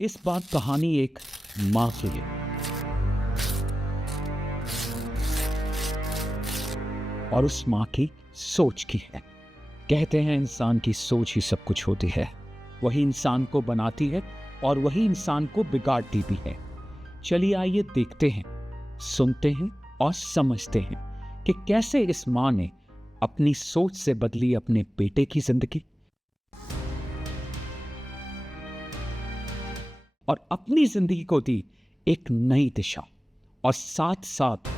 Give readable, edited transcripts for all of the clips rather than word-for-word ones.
इस बार कहानी एक माँ की है और उस माँ की सोच की है। कहते हैं इंसान की सोच ही सब कुछ होती है। वही इंसान को बनाती है और वही इंसान को बिगाड़ती भी है। चलिए आइए देखते हैं, सुनते हैं और समझते हैं कि कैसे इस माँ ने अपनी सोच से बदली अपने बेटे की जिंदगी और अपनी जिंदगी को दी एक नई दिशा और साथ साथ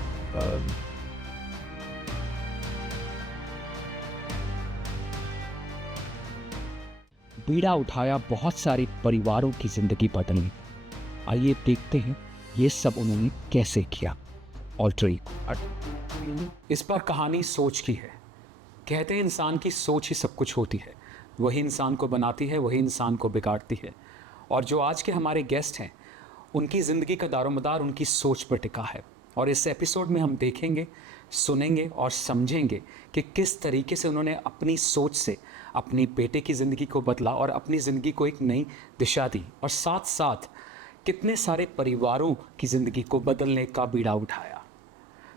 बीड़ा उठाया बहुत सारे परिवारों की जिंदगी बदलने। आइए देखते हैं ये सब उन्होंने कैसे किया। Alter ego. इस पर कहानी सोच की है। कहते हैं इंसान की सोच ही सब कुछ होती है। वही इंसान को बनाती है, वही इंसान को बिगाड़ती है। और जो आज के हमारे गेस्ट हैं, उनकी ज़िंदगी का दारोमदार उनकी सोच पर टिका है। और इस एपिसोड में हम देखेंगे, सुनेंगे और समझेंगे कि किस तरीके से उन्होंने अपनी सोच से अपनी बेटे की ज़िंदगी को बदला और अपनी ज़िंदगी को एक नई दिशा दी, और साथ साथ कितने सारे परिवारों की ज़िंदगी को बदलने का बीड़ा उठाया।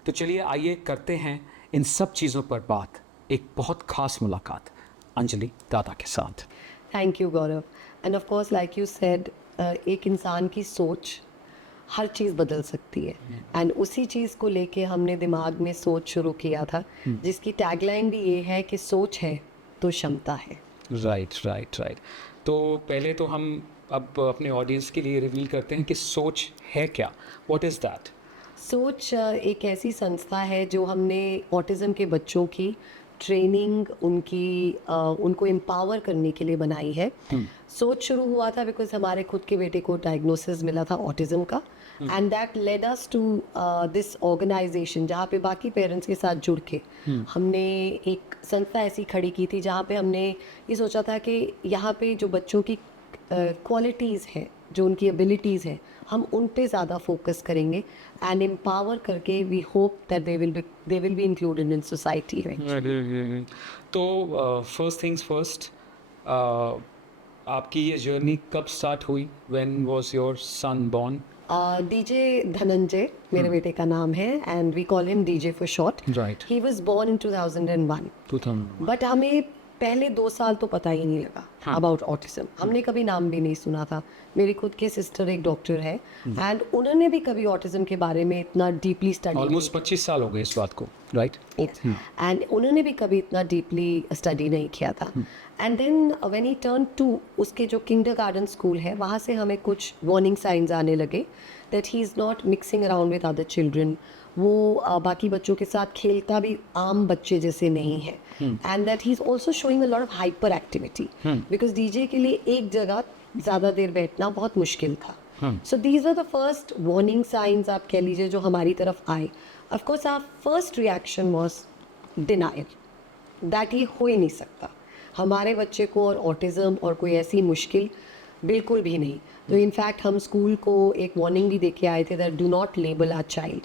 तो चलिए आइए करते हैं इन सब चीज़ों पर बात। एक बहुत खास मुलाकात अंजलि दादा के साथ। Thank you Gaurav. And of course like you said, एक इंसान की सोच हर चीज़ बदल सकती है। एंड उसी चीज़ को लेके हमने दिमाग में सोच शुरू किया था, जिसकी टैगलाइन भी ये है कि सोच है तो क्षमता है। Right right right. तो पहले तो हम अब अपने ऑडियंस के लिए रिवील करते हैं कि सोच है क्या। What is that? सोच एक ऐसी संस्था है जो हमने ऑटिज़म के बच्चों की ट्रेनिंग, उनको एम्पावर करने के लिए बनाई है। सोच शुरू हुआ था बिकॉज हमारे खुद के बेटे को डायग्नोसिस मिला था ऑटिज़म का, and that led us to this organization, जहाँ पे बाकी पेरेंट्स के साथ जुड़ के हमने एक संस्था ऐसी खड़ी की थी जहाँ पे हमने ये सोचा था कि यहाँ पे जो बच्चों की क्वालिटीज़ हैं, जो उनकी एबिलिटीज़ हैं, हम उन पे ज़्यादा फोकस करेंगे एंड एम्पावर करके we hope that they will be included in society. तो फर्स्ट थिंग्स फर्स्ट, आपकी ये जर्नी कब स्टार्ट हुई? When was your son born? DJ Dhananjay मेरे बेटे का नाम है, and we call him DJ for short. Right. He was born in 2001। 2000। But हमें पहले 2 साल तो पता ही नहीं लगा अबाउट ऑटिज्म। हमने कभी नाम भी नहीं सुना था। मेरी खुद के सिस्टर एक डॉक्टर है, एंड उन्होंने भी कभी ऑटिज्म के बारे में इतना डीपली स्टडी, ऑलमोस्ट 25 साल हो गए इस बात को, राइट? एंड उन्होंने भी कभी इतना डीपली स्टडी नहीं किया था। And then when he turn 2, उसके जो किंडरगार्टन स्कूल है वहाँ से हमें कुछ वार्निंग साइंस आने लगे that he is not mixing around with other children. वो बाकी बच्चों के साथ खेलता भी आम बच्चे जैसे नहीं है, and that he is also showing a lot of hyper activity, because DJ के लिए एक जगह ज़्यादा देर बैठना बहुत मुश्किल था। So these are the first warning signs आप कह लीजिए जो हमारी तरफ आए। Of course our first reaction was denial, that ये हो ही नहीं सकता हमारे बच्चे को और ऑटिज़म और कोई ऐसी मुश्किल बिल्कुल भी नहीं। तो इनफैक्ट हम स्कूल को एक वार्निंग भी दे के आए थे that do not label our child.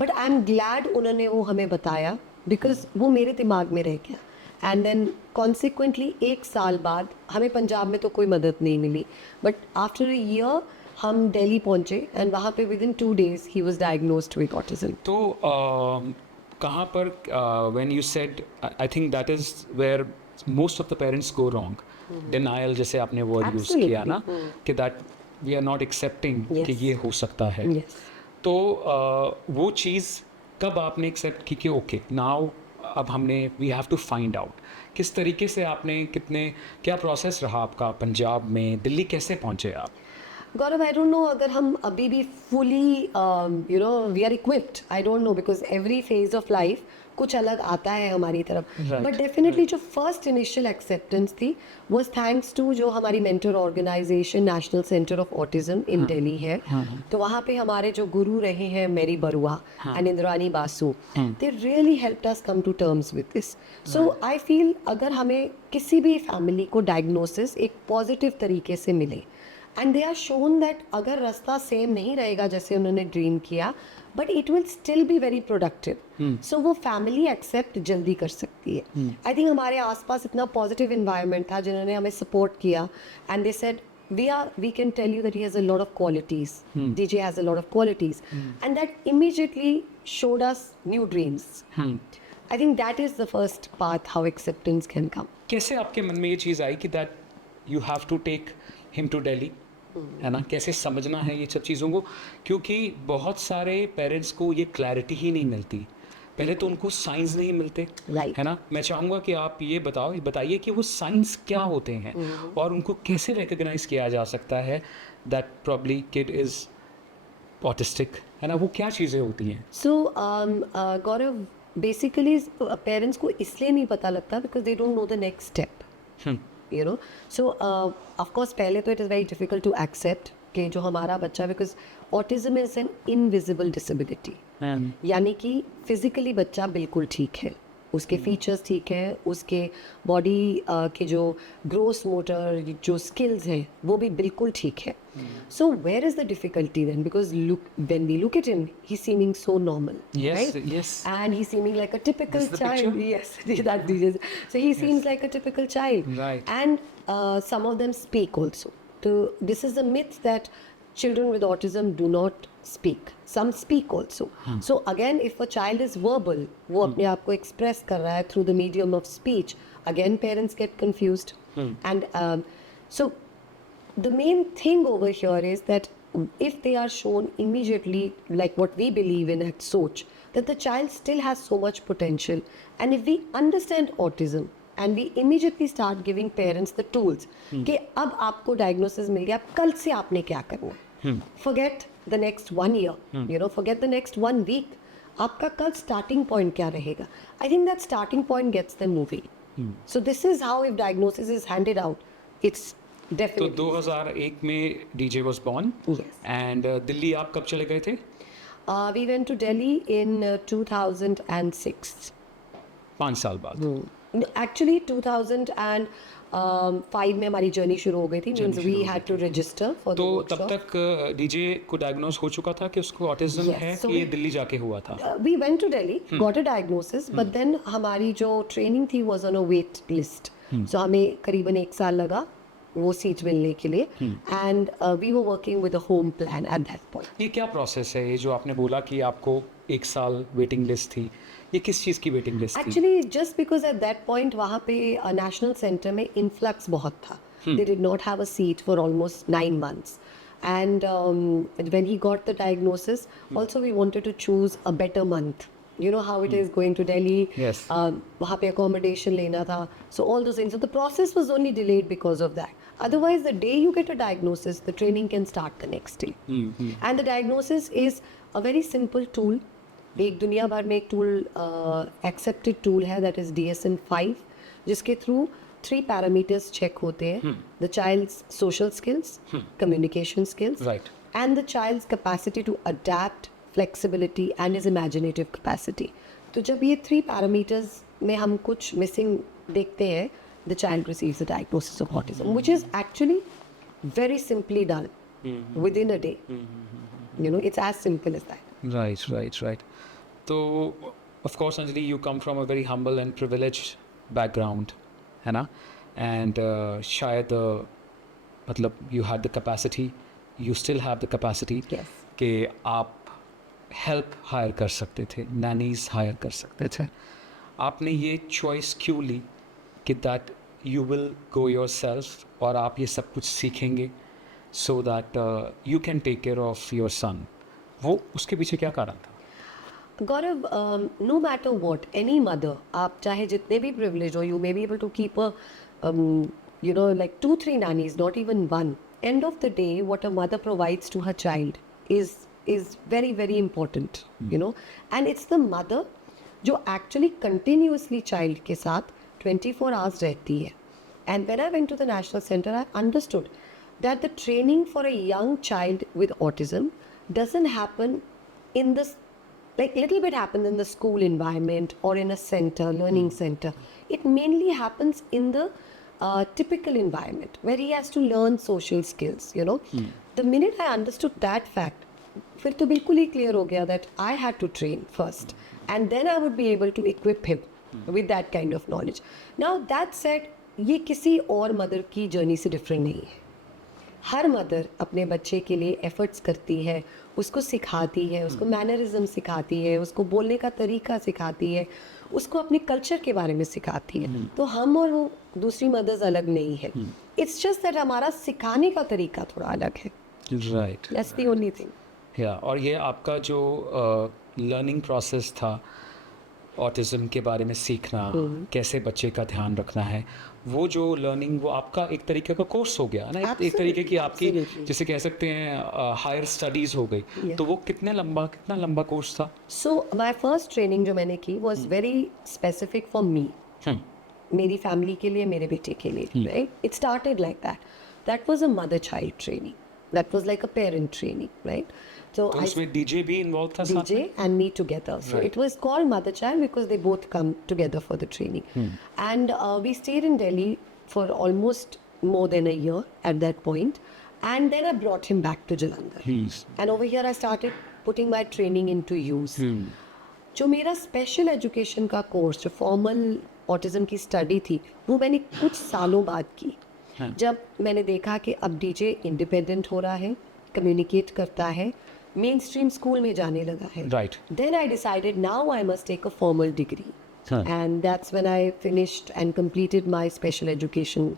But I am glad उन्होंने वो हमें बताया, बिकॉज वो मेरे दिमाग में रह गया। एंड देन कॉन्सिक्वेंटली 1 साल बाद हमें पंजाब में तो कोई मदद नहीं मिली, बट आफ्टर अ ईयर हम दिल्ली पहुँचे, एंड वहाँ पे विद इन 2 days ही वॉज डायग्नोस्ड विद ऑटिज्म। तो कहाँ पर when you said, I think that is where most of the parents go wrong. Denial, जैसे आपने वर्ड यूज़ किया ना, कि that we are not accepting कि ये हो सकता है। Yes. तो वो चीज़ कब आपने एक्सेप्ट की कि ओके नाउ अब हमने we have to find out? किस तरीके से आपने, क्या प्रोसेस रहा आपका? पंजाब में, दिल्ली कैसे पहुँचे आप? गौरव, आई डोंट नो अगर हम अभी भी fully we are equipped, I don't know, because every phase of life कुछ अलग आता है हमारी तरफ। Right. बट डेफिनेटली जो फर्स्ट इनिशियल एक्सेप्टेंस थी वाज थैंक्स टू जो हमारी mentor organisation national centre of autism in Delhi है। तो वहाँ पे हमारे जो गुरु रहे हैं मेरी Barua and Indrani Basu, they really helped us come to terms with this. So I feel अगर हमें किसी भी फैमिली को डायग्नोसिस एक पॉजिटिव तरीके से मिले, and they are shown that अगर रास्ता सेम नहीं रहेगा जैसे उन्होंने ड्रीम किया, but it will still be very productive, so वो फैमिली एक्सेप्ट जल्दी कर सकती है। आई थिंक हमारे आसपास इतना पॉजिटिव इन्वायरमेंट था जिन्होंने हमें सपोर्ट किया, and they said we can tell you that he has a lot of qualities. DJ has a lot of qualities, and that immediately showed us new dreams. I think that is the first path how acceptance can come. कैसे आपके मन में ये चीज़ आई कि that you have to take him to Delhi, है ना? कैसे समझना है ये सब चीज़ों को, क्योंकि बहुत सारे पेरेंट्स को ये क्लैरिटी ही नहीं मिलती। पहले तो उनको साइंस नहीं मिलते, Right. है ना? मैं चाहूँगा कि आप ये बताइए कि वो साइंस क्या होते हैं और उनको कैसे रिकग्नाइज किया जा सकता है that probably kid is autistic, है ना? वो क्या चीज़ें होती हैं? So Gaurav, basically पेरेंट्स को इसलिए नहीं पता लगता because they don't know the next step. You know, so of course पहले तो it is very difficult to accept कि जो हमारा बच्चा, because autism is an invisible disability. यानी कि फिजिकली बच्चा बिल्कुल ठीक है, उसके फीचर्स ठीक है, उसके बॉडी के जो ग्रोस मोटर जो स्किल्स हैं वो भी बिल्कुल ठीक है. So where is the difficulty then, because when we look at him he seeming so normal, Yes. and he's seeming like a typical This is the child. picture? Yes, that is. So he seems like a typical child. Right. And some of them speak also. So this is a myth that children with autism do not speak. Some speak also. So again, if a child is verbal, वो अपने आप को express कर रहा है through the medium of speech, again parents get confused. And so the main thing over here is that if they are shown immediately, like what we believe in at Soch, that the child still has so much potential, and if we understand autism and we immediately start giving parents the tools कि अब आपको diagnosis मिल गया, कल से आपने क्या करना है, forget the next 1 year, you know, forget the next 1 week, आपका कल starting point क्या रहेगा. I think that starting point gets them moving. So this is how, if diagnosis is handed out, it's तो definitely. 2001 में DJ was born. Yes. And Delhi आप कब चले गए थे? We went to Delhi in 2006. 5 साल बाद. Actually 2005 में हमारी जर्नी शुरू हो गई थी. Means we had to register for the तो workshop. तब तक डीजे को डायग्नोस हो चुका था कि उसको ऑटिज्म Yes, है so कि ये we- दिल्ली जाके हुआ था? We went to Delhi, got a diagnosis, but then हमारी जो ट्रेनिंग थी was on a wait list. So हमें करीबन 1 साल लगा वो सीट मिलने के लिए, and we were working with a home plan at that point. ये क्या प्रोसेस है, ये जो आपने बोला कि आपको 1 साल वेटिंग लिस्ट थी, ये किस चीज़ की वेटिंग लिस्ट थी? Actually, just because at that point वहाँ पे नेशनल सेंटर में इन्फ्लक्स बहुत था. They did not have a seat for almost 9 months. And when he got the diagnosis, also we wanted to choose a better month. You know how it is going to Delhi. Yes. वहाँ पे accommodation लेना था. So all those things. So the process was only delayed because of that. Otherwise, the day you get a diagnosis, the training can start the next day. And the diagnosis is a very simple tool. एक दुनिया भर में एक tool accepted tool है, that is DSM-5, जिसके through 3 parameters check होते हैं. The child's social skills, communication skills, Right. And the child's capacity to adapt, flexibility and is imaginative capacity. तो जब ये 3 पैरामीटर्स में हम कुछ मिसिंग देखते हैं, the child receives the diagnosis of autism, which is actually very simply done within a day. You know, it's as simple as that. Right. तो of course Anjali, you come from a very humble and privileged background, है ना? And शायद मतलब you had the capacity, you still have the capacity Yes. कि आप help hire कर सकते थे, नैनीज हायर कर सकते थे. आपने ये चॉइस क्यों ली कि that you will go yourself और आप ये सब कुछ सीखेंगे so that you can take care of your son? वो उसके पीछे क्या कारण था? Gaurav, no matter what, any mother, आप चाहे जितने भी privileged हो, you may be able to keep a, you know, like 2-3 nannies, not even one. End of the day, what a mother provides to her child is very, very important, you know. And it's the mother जो actually continuously child के साथ 24 hours रहती है. And when I went to the National Center, I understood that the training for a young child with autism doesn't happen in this, like little bit happens in the school environment or in a center, learning center. It mainly happens in the typical environment where he has to learn social skills, you know. The minute I understood that fact, फिर तो बिल्कुल ही clear हो गया that I had to train first and then I would be able to equip him with that kind of knowledge. Now that said, ये किसी और mother की journey से different नहीं है. हर मदर अपने बच्चे के लिए एफर्ट्स करती है, उसको सिखाती है, उसको मैनरिज्म सिखाती है, उसको बोलने का तरीका सिखाती है, उसको अपने कल्चर के बारे में सिखाती है। तो हम और वो दूसरी मदर्स अलग नहीं है। इट्स जस्ट दैट हमारा सिखाने का तरीका थोड़ा अलग है। Right. That's the only thing. या और ये आपका जो लर्निंग प्रोसेस था, ऑटिज़म के बारे में सीखना, कैसे बच्चे का ध्यान रखना है, वो जो लर्निंग वो आपका एक तरीके का कोर्स हो गया ना, एक तरीके की आपकी Absolutely. जिसे कह सकते हैं हायर स्टडीज़ हो गई। Yeah. तो वो कितना लंबा कोर्स था? सो माई फर्स्ट ट्रेनिंग जो मैंने की was very specific for me, मेरी फैमिली के लिए, मेरे बेटे के लिए, right? It started like that was a mother child training, that was like a parent training, right? तो उसमें डीजे भी इन्वॉल्व था साथ DJ में? and me together. So it was called Mother Child because they both come together for the training. And we stayed in Delhi for almost more than a year at that point. And then I brought him back to Jalandhar. And over here I started putting my training into use. जो मेरा special education का course, जो formal autism की study थी, वो मैंने कुछ सालों बाद की। जब मैंने देखा कि अब डीजे इंडिपेंडेंट हो रहा है, कम्युनिकेट करता है, मेन स्ट्रीम स्कूल में जाने लगा है, Right. then I decided now I must take a formal degree. And that's when I finished and completed my special education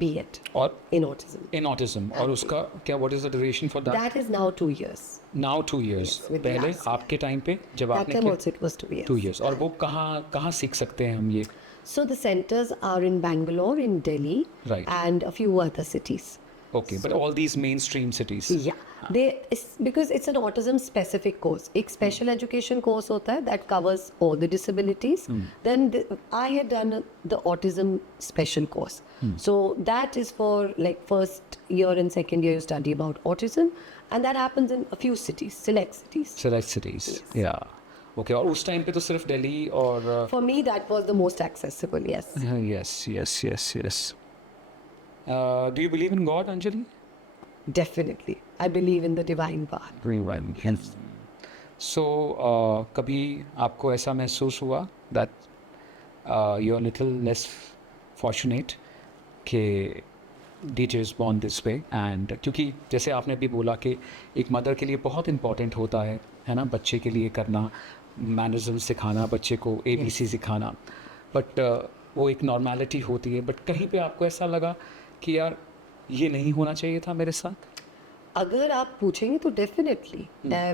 B.Ed और in autism. इन ऑटिज्म, और उसका क्या, what is the duration for that? That is now 2 years. Now 2 years. Yes, with the पहले last आपके time पे जब That आपने time किया also it was 2 years. 2 years, और वो कहाँ सीख सकते हैं हम ये? So the centers are in Bangalore, in Delhi, Right. and a few other cities. Okay, but all these main stream cities? Yeah, because it's an autism specific course. एक special education course होता है that covers all the disabilities. Then I had done the autism special course. So that is for like first year and second year you study about autism, and that happens in a few cities, select cities. Select cities, या okay. और उस time पे तो सिर्फ दिल्ली और For me, that was the most accessible. Yes. Yes. Do you believe in God, Anjali? Definitely, I believe in the divine path. So कभी आपको ऐसा महसूस हुआ that you are little less fortunate कि DJ is born this way? And क्योंकि जैसे आपने अभी बोला कि एक मदर के लिए बहुत इंपॉर्टेंट होता है ना, बच्चे के लिए करना, मैनरिज्म सिखाना, बच्चे को ABC सिखाना, बट वो एक नॉर्मेलिटी होती है। बट कहीं पे आपको ऐसा लगा कि यार ये नहीं होना चाहिए था मेरे साथ? अगर आप पूछेंगे तो definitely,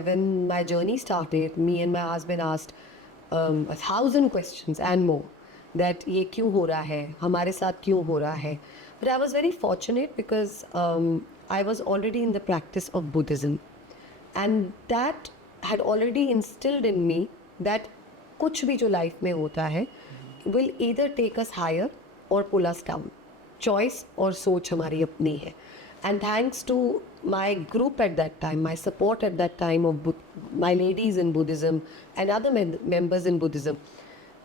when my journey started, me and my husband asked 1,000 questions and more that ये क्यों हो रहा है, हमारे साथ क्यों हो रहा है. But I was very fortunate because I was already in the practice of Buddhism, and that had already instilled in me that कुछ भी जो लाइफ में होता है will either take us higher or pull us down. Choice और सोच हमारी अपनी है. And thanks to my group at that time, my support at that time of my ladies in Buddhism and other members in Buddhism,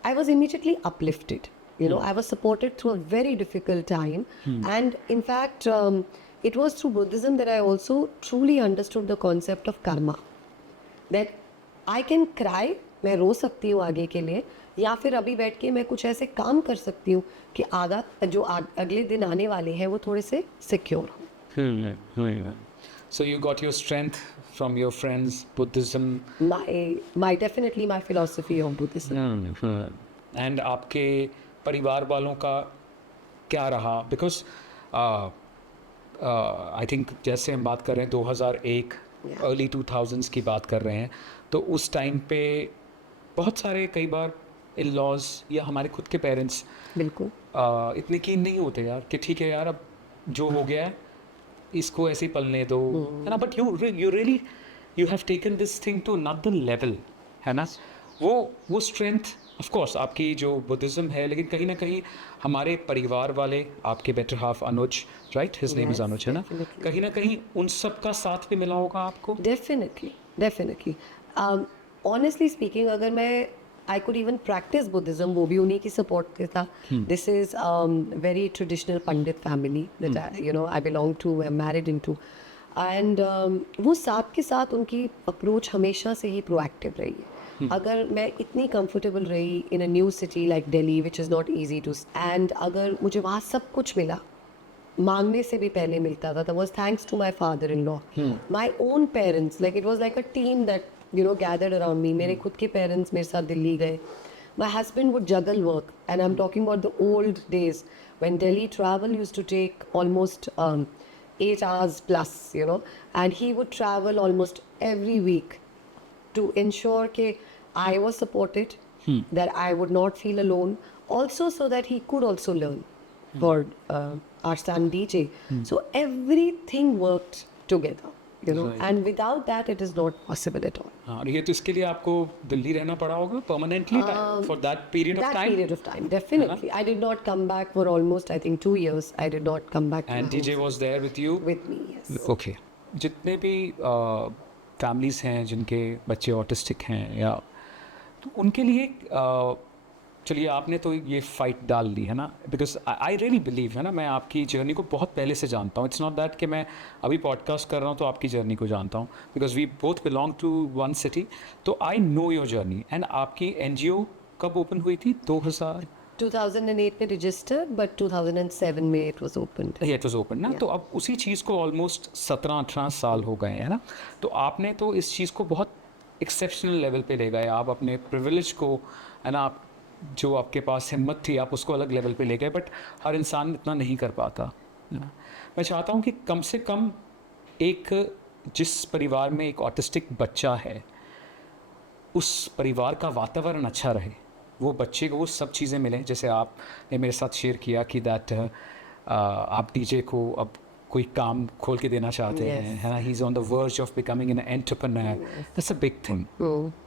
I was immediately uplifted. You know, I was supported through a very difficult time. And in fact, it was through Buddhism that I also truly understood the concept of karma. That I can cry, मैं रो सकती हूँ आगे के लिए, या फिर अभी बैठ के मैं कुछ ऐसे काम कर सकती हूँ कि अगले दिन आने वाले हैं वो थोड़े से सिक्योर हो. So you got your strength from your friends, Buddhism. Definitely my philosophy of Buddhism. And आपके परिवार वालों का क्या रहा? Because I think जैसे हम बात कर रहे हैं 2001, अर्ली 2000s की बात कर रहे हैं, तो उस टाइम पे बहुत सारे कई बार इन लॉज या हमारे खुद के पेरेंट्स बिल्कुल इतने कीन नहीं होते यार कि ठीक है यार अब जो हो गया है इसको ऐसे ही पलने दो, है ना. But you really you have taken this thing to another level, है ना. वो स्ट्रेंथ ऑफ कोर्स आपकी जो बुद्धिज़्म है, लेकिन कहीं ना कहीं हमारे परिवार वाले, आपके better half Anuj, right, his name is Anuj, है ना, कहीं ना कहीं उन सब का साथ भी मिला होगा आपको. डेफिनेटली ऑनेस्टली स्पीकिंग, अगर मैं I could even practice Buddhism, वो भी उन्हीं की सपोर्ट पे था. This is very traditional Pandit family that I belong to, I'm married into, and वो साथ के साथ उनकी अप्रोच हमेशा से ही प्रोएक्टिव रही है. अगर मैं इतनी कंफर्टेबल रही in a new city like Delhi, which is not easy to, and अगर मुझे वहाँ सब कुछ मिला, मांगने से भी पहले मिलता था, that was thanks to my father-in-law. My own parents, like it was like a team that gathered around me. मेरे खुद के parents मेरे साथ दिल्ली गए. My husband would juggle work, and I'm talking about the old days when Delhi travel used to take almost 8 hours plus, and he would travel almost every week to ensure that I was supported, that I would not feel alone, also so that he could also learn for our son DJ. So everything worked together, Right. and without that it is not possible at all. हाँ, और ये तो इसके लिए आपको दिल्ली रहना पड़ा होगा permanently for that period of That time. period of time, definitely. I did not come back for almost, I think, 2 years. I did not come back to and my DJ home was there with you. with me, yes. Okay. जितने भी families हैं जिनके बच्चे autistic हैं या तो उनके लिए चलिए आपने तो ये फाइट डाल दी है ना, बिकॉज आई रियली बिलीव है ना, मैं आपकी जर्नी को बहुत पहले से जानता हूँ. इट्स नॉट दैट कि मैं अभी पॉडकास्ट कर रहा हूँ तो आपकी जर्नी को जानता हूँ, because we both belong to one city. तो I know your journey. And आपकी एनजीओ कब ओपन हुई थी? 2000 2008 में registered, but 2007 में it was opened. It was open ना. तो अब उसी चीज़ को ऑलमोस्ट 17-18 साल हो गए हैं ना. तो आपने तो इस चीज़ को बहुत एक्सेप्शनल लेवल पे ले गए. आप अपने प्रिविलेज को है ना, आप जो आपके पास हिम्मत थी आप उसको अलग लेवल पे ले गए. बट हर इंसान इतना नहीं कर पाता है ना. मैं चाहता हूँ कि कम से कम एक जिस परिवार में एक ऑटिस्टिक बच्चा है उस परिवार का वातावरण अच्छा रहे, वो बच्चे को वो सब चीज़ें मिलें जैसे आपने मेरे साथ शेयर किया कि दैट आप डीजे को अब कोई काम खोल के देना चाहते हैं, है ना. He is on the verge of becoming an entrepreneur. That's a big thing,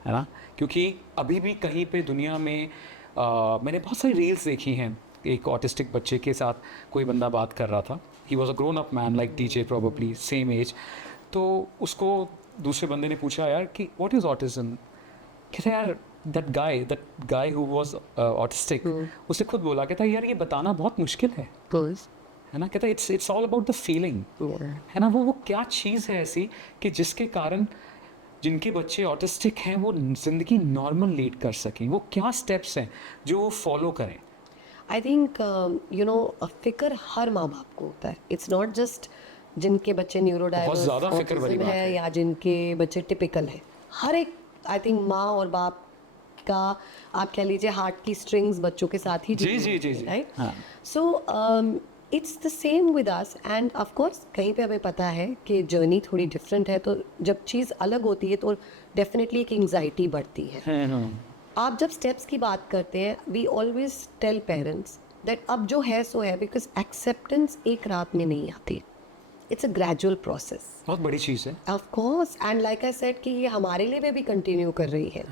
है ना. क्योंकि अभी भी कहीं पे दुनिया में मैंने बहुत सारी रील्स देखी हैं. एक ऑटिस्टिक बच्चे के साथ कोई बंदा बात कर रहा था. He was a grown up man like DJ, probably same age. तो उसको दूसरे बंदे ने पूछा यार कि व्हाट इज़ ऑटिज्म. कहते यार that guy who was autistic, उसने खुद बोला, कहता यार ये बताना बहुत मुश्किल है, है ना. कहता it's all about the feeling, है ना. वो क्या चीज़ है ऐसी कि जिसके कारण जिनके बच्चे ऑटिस्टिक हैं वो ज़िंदगी नॉर्मल लीड कर सकें. वो क्या स्टेप्स हैं जो वो फॉलो करें? आई थिंक फिक्र हर माँ बाप को होता है. इट्स नॉट जस्ट जिनके बच्चे न्यूरोडाइवर्स ज़्यादा फिक्र वाली बात है. या जिनके बच्चे टिपिकल है. हर एक आई थिंक माँ और बाप का आप कह लीजिए हार्ट की स्ट्रिंग्स बच्चों के साथ ही जी, राइट. हाँ. सो it's the same with us. And of course कहीं पे हमें पता है कि जर्नी थोड़ी डिफरेंट है, तो जब चीज़ अलग होती है तो डेफिनेटली एक एंग्जाइटी बढ़ती है. आप जब स्टेप्स की बात करते हैं, we always tell parents that अब जो है सो है, बिकॉज एक्सेप्टेंस एक रात में नहीं आती. It's a gradual process. बहुत बड़ी चीज़ है. Of course. And like I said कि ये हमारे लिए भी कंटिन्यू कर रही है.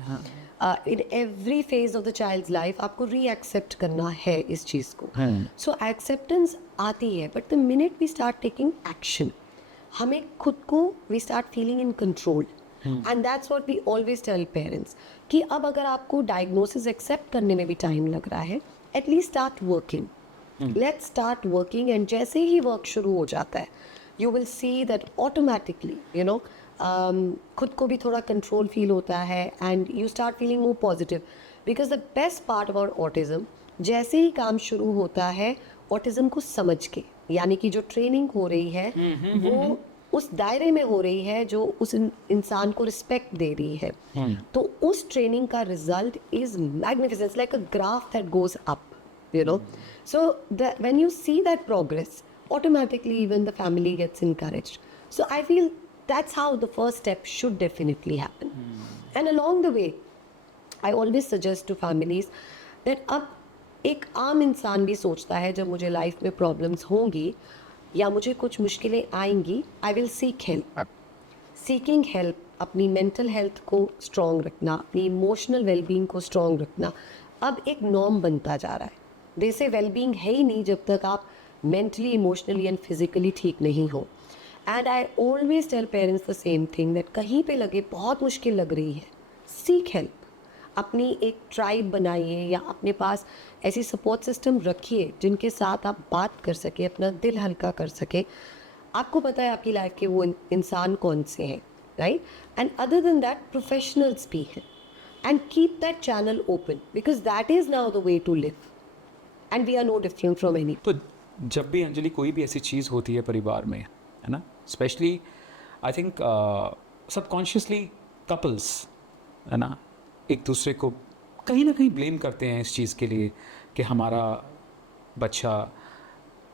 In every phase of the child's life आपको री एक्सेप्ट करना है इस चीज़ को. सो एक्सेप्टेंस आती है, but the minute we start taking action, हमें खुद को we start feeling in control. And that's what we always tell parents कि अब अगर आपको डायग्नोसिस एक्सेप्ट करने में भी टाइम लग रहा है, at least start working. Let's start working. And जैसे ही वर्क शुरू हो जाता है, you will see that automatically, खुद को भी थोड़ा कंट्रोल फील होता है, and you start feeling more positive. Because the best part about autism, जैसे ही काम शुरू होता है ऑटिज्म को समझ के, यानी कि जो ट्रेनिंग हो रही है वो उस दायरे में हो रही है जो उस इंसान को रिस्पेक्ट दे रही है. तो उस ट्रेनिंग का result is magnificent, like a graph that goes up, so when you see that progress, automatically even the family gets encouraged. So I feel that's how the first step should definitely happen. And along the way, I always suggest to families that अब एक आम इंसान भी सोचता है जब मुझे life में प्रॉब्लम्स होंगी या मुझे कुछ मुश्किलें आएंगी, I will seek help. Seeking help, अपनी मेंटल हेल्थ को स्ट्रॉन्ग रखना, अपनी इमोशनल वेलबींग को स्ट्रॉन्ग रखना अब एक नॉर्म बनता जा रहा है. दे से वेलबींग है ही नहीं जब तक आप mentally, emotionally and physically ठीक नहीं हो. And I always tell parents the same thing that कहीं पे लगे बहुत मुश्किल लग रही है, seek help. अपनी एक ट्राइब बनाइए या अपने पास ऐसी सपोर्ट सिस्टम रखिए जिनके साथ आप बात कर सके, अपना दिल हल्का कर सके. आपको पता है आपकी लाइफ के वो इंसान कौन से हैं, right. And other than that professionals भी हैं. And keep that channel open, because that is now the way to live. And we are no different from any. तो जब भी अंजलि कोई भी ऐसी चीज़ होती है परिवार में, है ना, specially I think subconsciously couples, है ना, एक दूसरे को कहीं ना कहीं ब्लेम करते हैं इस चीज़ के लिए कि हमारा बच्चा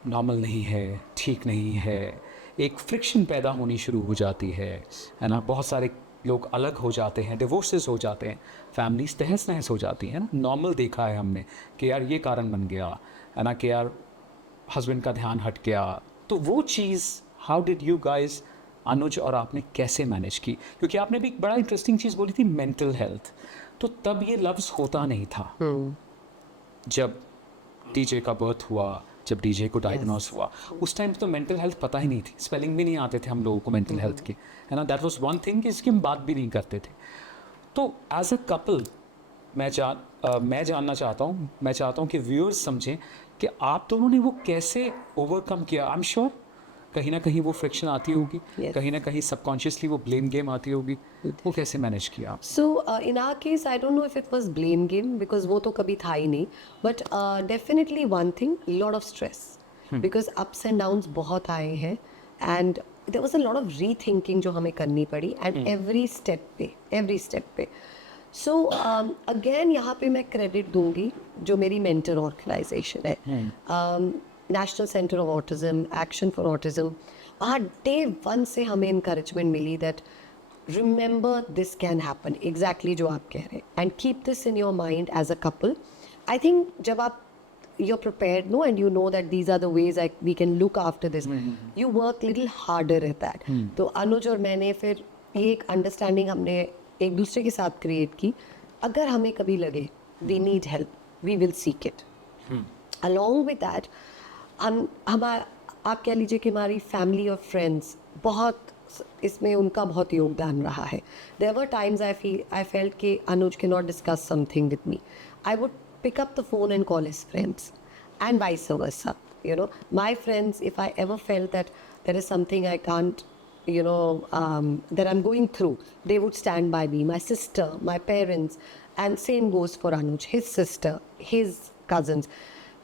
नॉर्मल नहीं है, ठीक नहीं है, एक फ्रिक्शन पैदा होनी शुरू हो जाती है ना, बहुत सारे लोग अलग हो जाते हैं, डिवोर्सेस हो जाते हैं, फैमिलीज तहस नहस हो जाती हैं ना, नॉर्मल देखा है हमने कि यार ये कारण बन गया, है ना, कि यार हस्बैंड का ध्यान हट गया। तो वो चीज़ हाउ डिड यू गाइज, अनुज और आपने कैसे मैनेज की? क्योंकि आपने भी एक बड़ा इंटरेस्टिंग चीज़ बोली थी, मेंटल हेल्थ, तो तब ये लफ्ज़ होता नहीं था जब डीजे का बर्थ हुआ, जब डीजे को डायग्नोस हुआ, उस टाइम तो मेंटल हेल्थ पता ही नहीं थी, स्पेलिंग भी नहीं आते थे हम लोगों को मेंटल हेल्थ के, है ना, दैट वाज वन थिंग कि इसकी हम बात भी नहीं करते थे। तो एज अ कपल मैं जानना चाहता हूँ, मैं चाहता हूँ कि व्यूअर्स समझें कि आप दोनों ने वो कैसे ओवरकम किया। आई एम श्योर कहीं ना कहीं वो फ्रिक्शन आती होगी, Yes. कहीं ना कहीं सबकॉन्शियसली वो ब्लेम गेम आती होगी, वो कैसे मैनेज किया आप? So in our case, I don't know if it was blame game because वो तो कभी था ही नहीं. But definitely one thing, lot of stress because ups and downs बहुत आए हैं and there was a lot of rethinking जो हमें करनी पड़ी and every step पे. So again यहाँ पे मैं credit दूंगी जो मेरी mentor organization है, National Center of Autism, Action for Autism. वहाँ day one से हमें encouragement milli that remember this can happen, exactly जो आप कह रहे हैं, and keep this in your mind as a couple. I think जब आप you're prepared, no, and you know that these are the ways we can look after this, you work little harder at that. तो अनुज और मैंने फिर ये एक understanding हमने एक दूसरे के साथ क्रिएट की, अगर हमें कभी लगे we need help, we will seek it. Along with that, आप कह लीजिए कि हमारी फैमिली और फ्रेंड्स बहुत इसमें उनका बहुत योगदान रहा है. There were times I felt कि Anuj cannot discuss something with me. I would pick up the phone and call his friends and vice versa. You know, my friends, if I ever felt that there is something I can't, that I'm going through, they would stand by me. My sister, my parents, and same goes for Anuj, his sister, his cousins.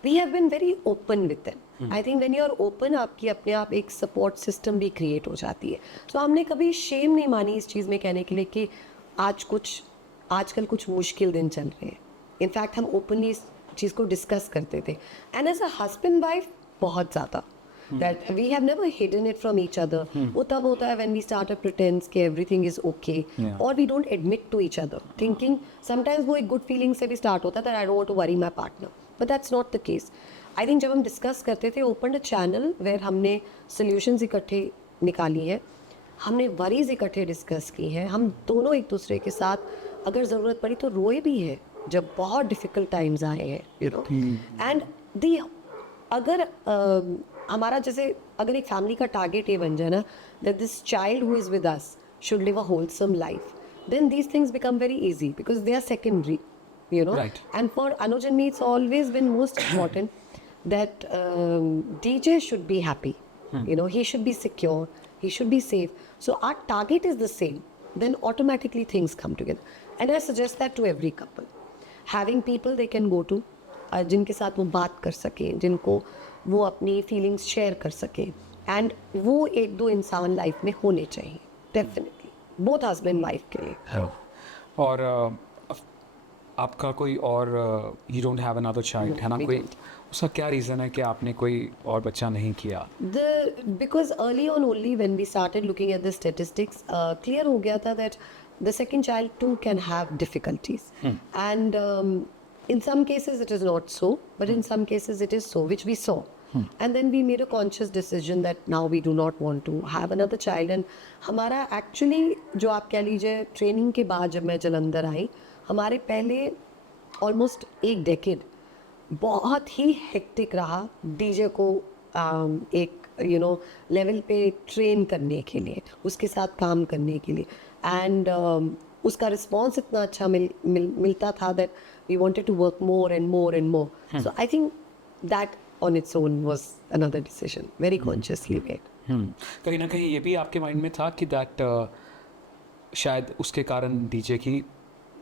We have been very open with them. I think when you are open, आपकी अपने आप एक support system भी create हो जाती है. So हमने कभी शेम नहीं मानी इस चीज़ में कहने के लिए कि आजकल कुछ मुश्किल दिन चल रहे हैं. इनफैक्ट हम ओपनली इस चीज़ को डिस्कस करते थे. And as a husband wife बहुत ज़्यादा that we have never hidden it from each other. वो तब होता है when we start to pretend कि everything is okay, or we don't admit to each other, thinking sometimes वो एक good feeling से भी start होता है that I don't want to worry my partner, but that's not the case. I think जब हम discuss करते थे, opened a channel where हमने solutions इकट्ठे निकाली है, हमने worries इकट्ठे discuss की हैं, हम दोनों एक दूसरे के साथ अगर ज़रूरत पड़ी तो रोए भी है जब बहुत difficult times आए हैं, and अगर हमारा जैसे अगर एक फैमिली का टारगेट ये बन जाए ना that this child who is with us should live a wholesome life, then these things become very easy because they are secondary, Right. And for Anuj and me, it's always been most important that DJ should be happy, he should be secure, he should be safe. So our target is the same, then automatically things come together. And I suggest that to every couple, having people they can go to, जिनके साथ वो बात कर सके, जिनको वो अपनी feelings share कर सके, एंड वो एक दो इंसान लाइफ में होने चाहिए डेफिनेटली, बोथ हस्बैंड वाइफ के लिए. और आपका कोई और you don't have another child, है ना, कोई उसका क्या रीज़न है कि आपने कोई और बच्चा नहीं किया? Because early on only when we started looking at the statistics, clear हो गया था that the second child too can have difficulties. And in some cases it is not so, but in some cases it is so, which we saw. And then we made a conscious decision that now we do not want to have another child. And हमारा actually जो आप कह लीजिए training के बाद जब मैं जलंधर आई, हमारे पहले ऑलमोस्ट एक डेकेड बहुत ही हेक्टिक रहा डीजे को एक लेवल पे ट्रेन करने के लिए, उसके साथ काम करने के लिए, एंड उसका रिस्पॉन्स इतना अच्छा मिलता था that we wanted to work more and more and more. So I think that on its own was another decision very consciously made. कहीं ना कहीं ये भी आपके माइंड में था कि दैट शायद उसके कारण डीजे की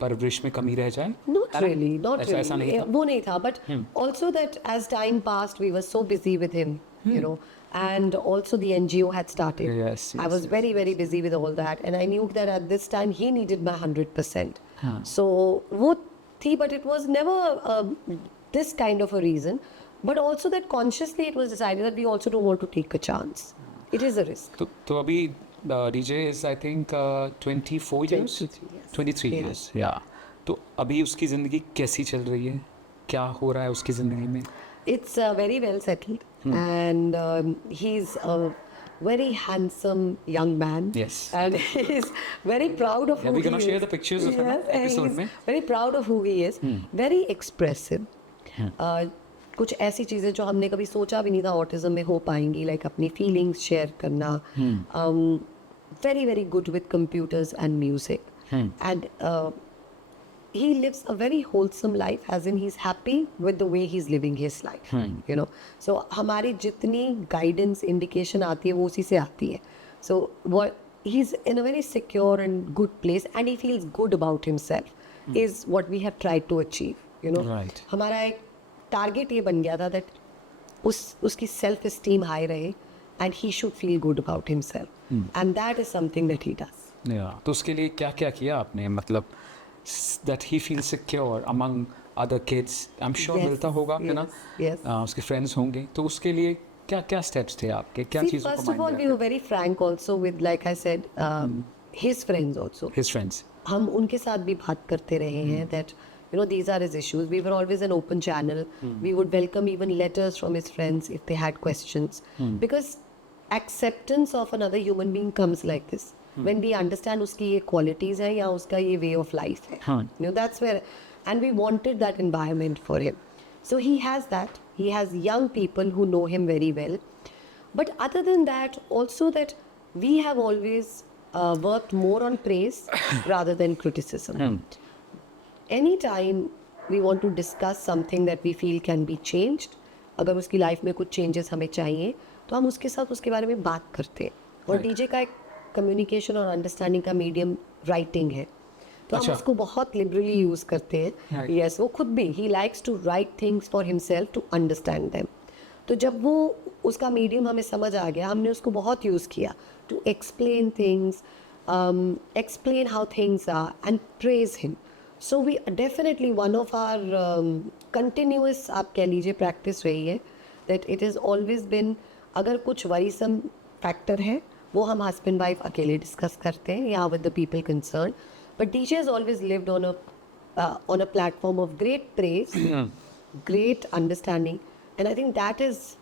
परवरिश में कमी रह जाए? Not really, not ऐसा- ऐसा really. नहीं था? वो नहीं था, but also that as time passed, we were so busy with him, you know, and also the NGO had started. Yes, I yes, was very, very busy with all that, and I knew that at this time he needed my 100%. So वो थी, but it was never this kind of a reason, but also that consciously it was decided that we also don't want to take a chance. It is a risk. तो अभी DJ is I think 24 years, 23 years. 23 Yeah. years, yeah. तो अभी उसकी ज़िंदगी कैसी चल रही है? क्या हो रहा है उसकी ज़िंदगी में? It's very well settled, and he's a very handsome young man. Yes. And he's very proud of Yeah, who we're he gonna is. share the pictures of him Yes, and episode he's में. very proud of who he is. Very expressive. कुछ ऐसी चीज़ें जो हमने कभी सोचा भी नहीं था ऑटिज्म में हो पाएंगी, लाइक अपनी फीलिंग्स शेयर करना. Very, very good with computers and music. And he lives a very wholesome life, as in he's happy with the way he's living his life. You know, so हमारी जितनी guidance indication आती है वो उसी से आती है. So what he's in a very secure and good place, and he feels good about himself. Is what we have tried to achieve. You know, Right. हमारा एक target ये बन गया था that उसकी self esteem high रहे, and he should feel good about himself. And that is something that he does. Yeah. तो उसके लिए क्या क्या किया आपने? मतलब that he feels secure among other kids. I'm sure Yes, मिलता होगा, है ना? yes. उसके friends होंगे. तो उसके लिए क्या क्या steps थे आपके? क्या See, चीज़ों को first of mind all, में we were very frank also with, like I said, his friends also. रखा? His friends. हम उनके साथ भी बात करते रहे हैं that you know these are his issues. We were always an open channel. We would welcome even letters from his friends if they had questions, because acceptance of another human being comes like this when we understand उसकी ये qualities हैं या उसका ये way of life है. हाँ. You know, that's where, and we wanted that environment for him. So he has that. He has young people who know him very well. But other than that, also that we have always worked more on praise rather than criticism. Anytime we want to discuss something that we feel can be changed, अगर उसकी life में कुछ changes हमें चाहिए तो हम उसके साथ उसके बारे में बात करते हैं. और डीजे का एक कम्युनिकेशन और अंडरस्टैंडिंग का मीडियम राइटिंग है, तो हम अच्छा. उसको बहुत लिबरली यूज़ करते हैं. Right. यस, वो खुद भी he likes to write things for himself to understand them. तो जब वो उसका मीडियम हमें समझ आ गया, हमने उसको बहुत यूज़ किया to explain things, explain how things are and praise him. So we definitely, one of our continuous आप कह लीजिए practice रही है that it has always been, अगर कुछ worrisome factor है वो हम husband wife अकेले discuss करते हैं या with the people concerned, but DJ has always lived on a platform of great praise, great understanding, and I think that is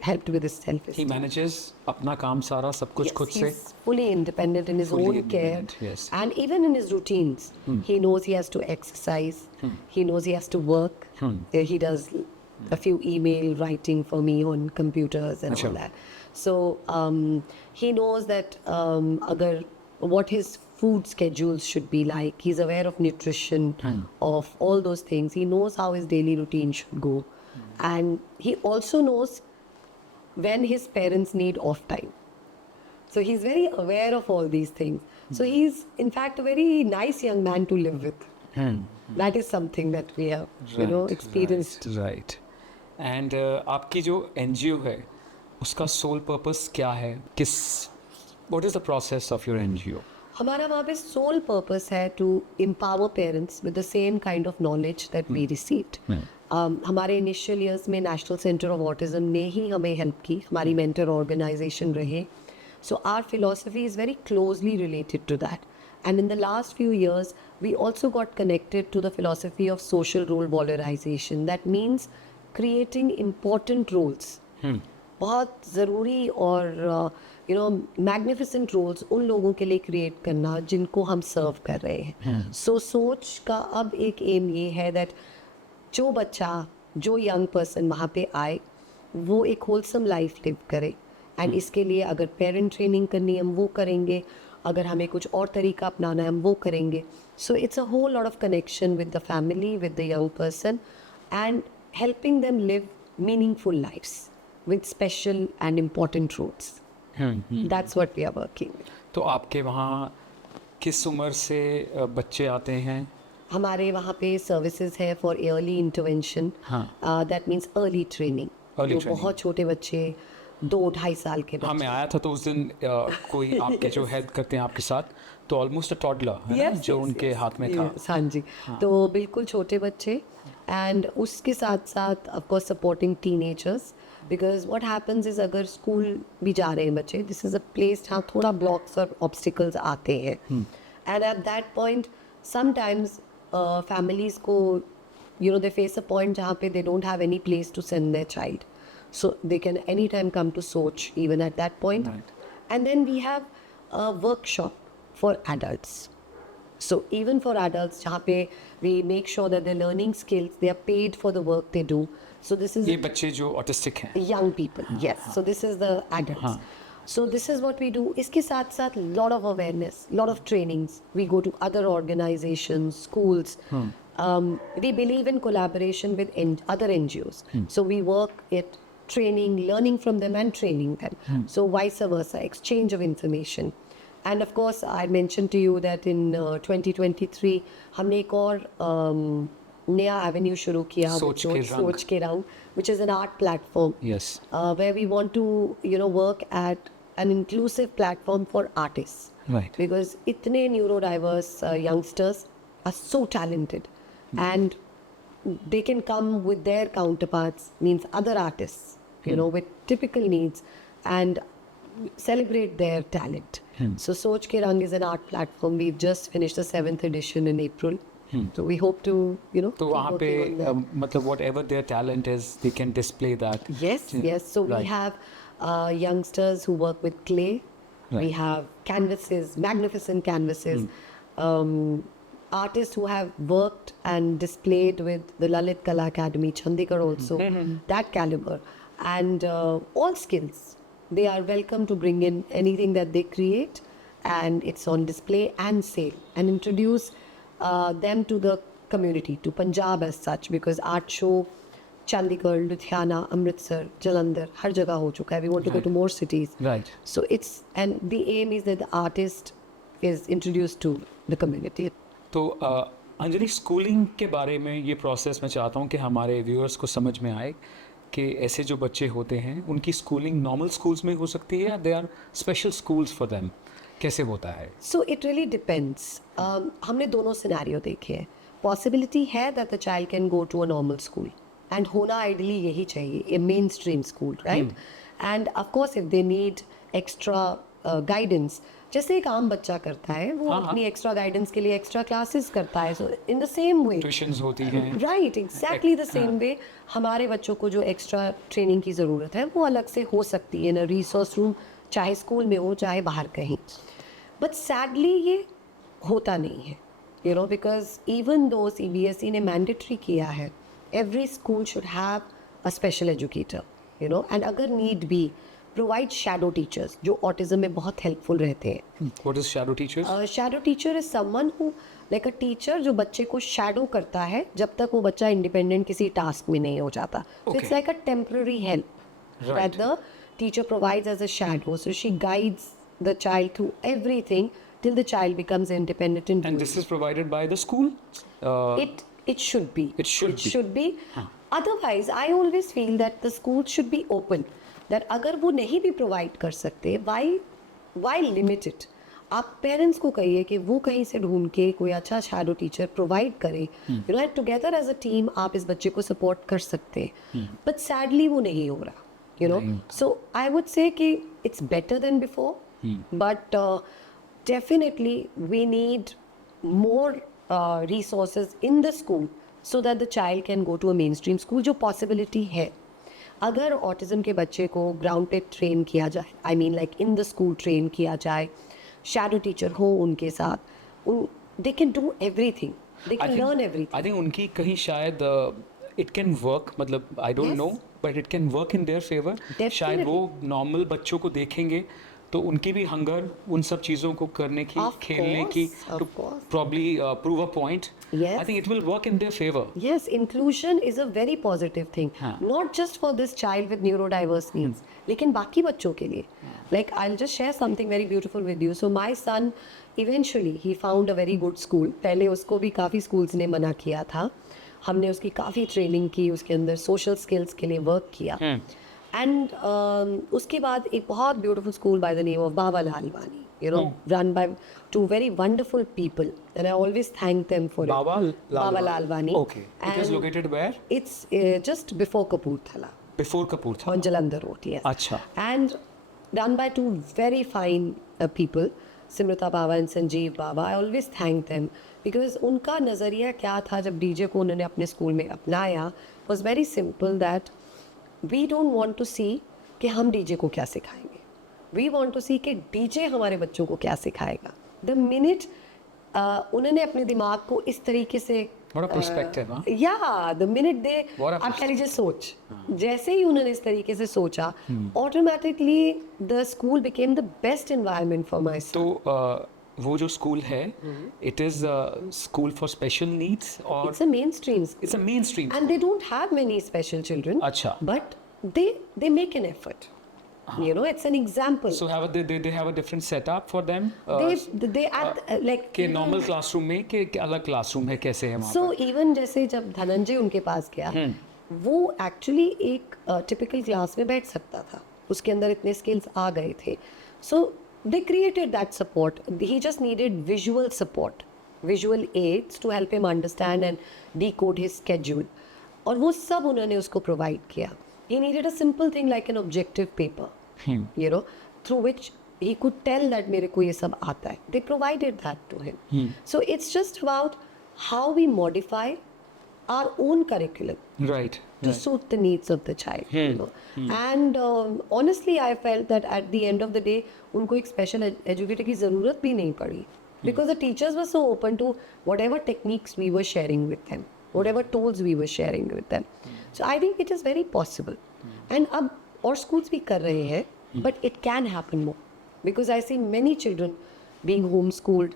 helped with his He self-esteem. manages अपना काम सारा सब कुछ खुद से. He's fully independent in his Fully own care, independent, yes. and even in his routines, he knows he has to exercise, he knows he has to work. He does a few email writing for me on computers and all Achha. that. So he knows that agar what his food schedules should be like. He's aware of nutrition, of all those things. He knows how his daily routine should go, and he also knows when his parents need off time. So he's very aware of all these things. So he's in fact a very nice young man to live with. That is something that we have, experienced. Right. And आपकी जो NGO है उसका sole purpose क्या है? What is the process of your NGO? हमारा वहाँ पे sole purpose है to empower parents with the same kind of knowledge that we received. हमारे initial years में National Center of Autism ने ही हमें help की, हमारी mentor organization रहे. So our philosophy is very closely related to that. And in the last few years, we also got connected to the philosophy of social role valorization. That means creating important roles. बहुत ज़रूरी और magnificent roles उन लोगों के लिए create करना जिनको हम सर्व कर रहे हैं. सो सोच का अब एक एम ये है दैट जो बच्चा, जो यंग पर्सन वहाँ पे आए वो एक होलसम लाइफ लिव करे. एंड इसके लिए अगर पेरेंट ट्रेनिंग करनी है हम वो करेंगे, अगर हमें कुछ और तरीका अपनाना है हम वो करेंगे. So it's a whole lot of connection with the family, with the young person, and helping them live meaningful lifes with special and important roles. That's what we are working with. तो आपके वहाँ किस उम्र से बच्चे आते हैं हमारे वहाँ पे सर्विसेज है फॉर अर्ली इंटरवेंशन, हाँ। That means early training. Early जो training. बहुत छोटे बच्चे 2-2.5 साल के हाँ, मैं आया था तो उस दिन कोई आपके जो हेल्प करते हैं आपके साथ, तो ऑलमोस्ट अ टॉडलर है ना, जो उनके हाथ में था। हाँ जी, तो बिल्कुल छोटे बच्चे, एंड उसके साथ साथ of course supporting teenagers, because what happens is अगर स्कूल भी जा रहे हैं बच्चे, दिस इज अ प्लेस जहाँ थोड़ा ब्लॉक्स और ऑब्स्टिकल्स आते हैं, and at that point sometimes families को they face a point जहाँ पे they don't have any place to send their child, so they can anytime come to Soch even at that point. Right. And then we have a workshop for adults. So even for adults जहाँ पे we make sure that they're learning skills, they are paid for the work they do. So this is ये बच्चे जो autistic हैं। young people, yes. So this is the adults. हाँ. So this is what we do. इसके साथ साथ lot of awareness, lot of trainings. We go to other organizations, schools. We believe in collaboration with other NGOs. So we work at training, learning from them and training them. So vice versa, exchange of information. And of course, I mentioned to you that in 2023, हमने एक और नया avenue शुरू किया, सोच के रंग। सोच के रंग, which is an art platform. Yes. Where we want to work at an inclusive platform for artists. Right. Because itne neurodiverse youngsters are so talented, and they can come with their counterparts, means other artists, with typical needs, and celebrate their talent. So Soch Ke Rang is an art platform. We've just finished the 7th edition in April. So we hope to, तो keep वहाँ पे working on that. मतलब whatever their talent is, they can display that. Yes, yes. So we Right. have youngsters who work with clay. We Right. have canvases, magnificent canvases. Artists who have worked and displayed with the Lalit Kala Academy, Chandigarh also, that caliber. And all skills. They are welcome to bring in anything that they create, and it's on display and sale, and introduce them to the community, to Punjab as such, because art show Chandigarh, Ludhiana, Amritsar, Jalandhar, हर जगह हो चुका है. We want to go to more cities. Right. So and the aim is that the artist is introduced to the community. तो Anjali, schooling के बारे में ये process मैं चाहता हूँ कि हमारे व्यूअर्स को समझ में आए कि ऐसे जो बच्चे होते हैं उनकी स्कूलिंग नॉर्मल स्कूल्स में हो सकती है या they are special schools for them, कैसे होता है? So it really depends. हमने दोनों सिनेरियो देखे हैं. पॉसिबिलिटी है that the child can go to a normal school, and होना आइडली यही चाहिए, a mainstream school, right? And of course if they need extra guidance, जैसे एक आम बच्चा करता है, वो अपनी एक्स्ट्रा गाइडेंस के लिए एक्स्ट्रा क्लासेस करता है. So in the same way tuitions होती हैं। Right, exactly the same way हमारे बच्चों को जो एक्स्ट्रा ट्रेनिंग की ज़रूरत है वो अलग से हो सकती है इन रिसोर्स रूम, चाहे स्कूल में हो चाहे बाहर कहीं. बट सैडली ये होता नहीं है, बिकॉज इवन दो CBSE ने मैंडेटरी किया है, every school should have a special educator, and अगर need be provide shadow teachers जो ऑटिज्म में बहुत हेल्पफुल रहते हैं. What is shadow teachers? Shadow teacher is someone who like a teacher जो बच्चे को शैडो करता है जब तक वो बच्चा इंडिपेंडेंट किसी टास्क में नहीं हो जाता. It's like a temporary help that the teacher provides as a shadow. So she guides the child through everything till the child becomes independent in And this is provided by the school? It should be. It should be. Otherwise, I always feel that the school should be open. That अगर वो नहीं भी provide कर सकते, why limit it? आप parents को कहिए कि वो कहीं से ढूंढ के कोई अच्छा शैडो टीचर प्रोवाइड करे, and together as a team आप इस बच्चे को सपोर्ट कर सकते हैं. बट सैडली वो नहीं हो रहा, सो आई वुड से कि it's better than before, but definitely we need more resources in the school so that the child can go to a mainstream school, जो possibility है. अगर autism के बच्चे को ground पे train किया जाए, I mean like in the school train किया जाए, shadow teacher हो उनके साथ, they can do everything, they can learn everything. I think उनकी कहीं शायद it can work, मतलब I don't know, but it can work in their favor. शायद वो normal बच्चों को देखेंगे तो उनकी भी हंगर उन सब चीज़ों को करने की, खेलने की, to probably prove a point. Yes. I think it will work in their favor. Yes, inclusion is a very positive thing. Not just for this child with neurodiverse needs, लेकिन बाकी बच्चों के लिए. Like I'll just share something very beautiful with you. So my son eventually he found a very good school. पहले उसको भी काफ़ी schools ने मना किया था. हमने उसकी काफ़ी ट्रेनिंग की, उसके अंदर सोशल स्किल्स के लिए वर्क किया. एंड उसके बाद एक बहुत beautiful school by the name of Baba Lalwani, run by two very wonderful people, and I always thank them for Baba it. Baba Lalwani. Okay. It is And located where? It's just before Kapurthala Before Kapurthala. on Jalandhar Road, yes. Acha. And done by two very fine people, Simrata Baba and Sanjeev Baba. I always thank them because उनका नज़रिया क्या था जब DJ को उन्होंने अपने school में अपनाया, was very simple that we don't want to see कि हम डीजे को क्या सिखाएंगे. We want to see कि डीजे हमारे बच्चों को क्या सिखाएगा. The minute उन्होंने अपने दिमाग को इस तरीके से बड़ा perspective, हाँ? या the minute they What a आप कह लीजिए सोच, जैसे ही उन्होंने इस तरीके से सोचा, automatically the school became the best environment for my son. तो वो जो स्कूल है, it is school for special needs और it's a mainstream school it's a mainstream and they don't have many special children. अच्छा. But they make an effort. It's an example. So they have a different setup for them. they at like के normal classroom में के अलग classroom है, कैसे है वहाँ? So even जैसे जब धनंजय उनके पास गया, वो एक्चुअली एक टिपिकल क्लास में बैठ सकता था, उसके अंदर इतने स्किल्स आ गए थे. So they created that support. He just needed visual support, visual aids to help him understand and decode his schedule. और वो सब उन्होंने उसको प्रोवाइड किया. He needed a simple thing like an objective paper, through which he could tell that मेरे को ये सब आता है. They provided that to him. So it's just about how we modify our own curriculum Right. to suit the needs of the child. And honestly, I felt that at the end of the day, उनको एक special educator की ज़रूरत भी नहीं पड़ी, because the teachers were so open to whatever techniques we were sharing with them, whatever tools we were sharing with them. So I think it is very possible. And अब और schools भी कर रहे हैं, but it can happen more, because I see many children being homeschooled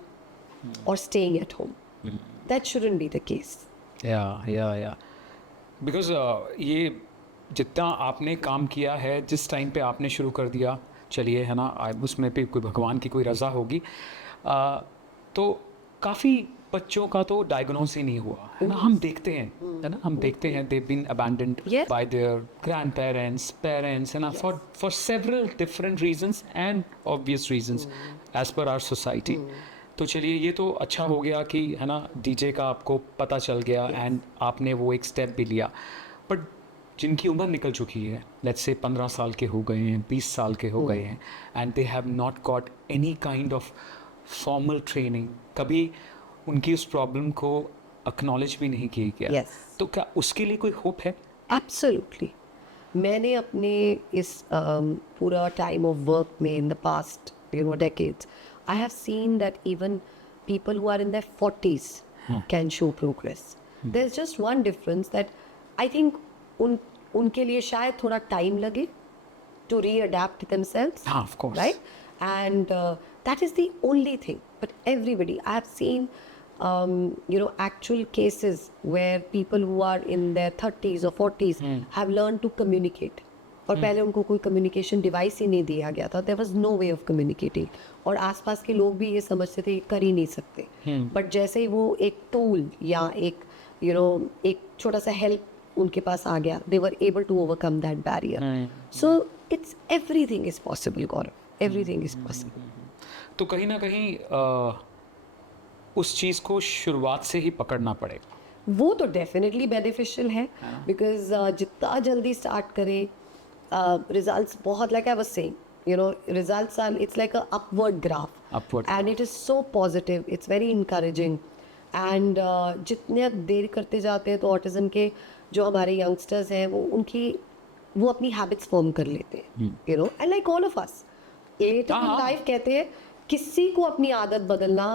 or staying at home. That shouldn't be the case. या because ये जितना आपने काम किया है, जिस टाइम पे आपने शुरू कर दिया, चलिए है ना, उसमें भी कोई भगवान की कोई रज़ा होगी, तो काफ़ी बच्चों का तो डायग्नोस ही नहीं हुआ है ना. हम देखते हैं, है ना, हम देखते हैं they been abandoned Yes. By their grandparents है ना, for several different reasons and obvious reasons as per our society. तो चलिए, ये तो अच्छा हो गया कि है ना, डीजे का आपको पता चल गया एंड आपने वो एक स्टेप भी लिया. बट जिनकी उम्र निकल चुकी है, लेट्स से 15 साल के हो गए हैं, 20 साल के हो गए हैं, and they have not got any kind of formal training, कभी उनकी उस प्रॉब्लम को एक्नॉलेज भी नहीं किया गया. Yes. तो क्या उसके लिए कोई होप है? Absolutely. मैंने अपने इस पूरा टाइम ऑफ वर्क में in the past decades, I have seen that even people who are in their 40s can show progress. There's just one difference that I think उनके लिए शायद थोड़ा टाइम लगे to readapt themselves. हाँ, of course. Right? And that is the only thing. But everybody, I have seen actual cases where people who are in their 30s or 40s have learned to communicate. और पहले उनको कोई communication device ही नहीं दिया गया था. There was no way of communicating, और आसपास के लोग भी ये समझते थे कर ही नहीं सकते. बट जैसे ही वो एक टूल या एक एक छोटा सा हेल्प उनके पास आ गया, they were able to overcome that barrier. So it's everything is possible Gaurav, everything is possible. तो कहीं ना कहीं उस चीज़ को शुरुआत से ही पकड़ना पड़ेगा. वो तो डेफिनेटली बेनिफिशियल है, बिकॉज जितना जल्दी स्टार्ट करें, results बहुत, like I was saying, results are, it's like a upward graph. And it is so positive, it's very encouraging. And जितने देर करते जाते हैं तो ऑटिज्म के जो हमारे यंगस्टर्स हैं वो अपनी हैबिट्स फॉर्म कर लेते हैं, and like all of us, later in life कहते हैं किसी को अपनी आदत बदलना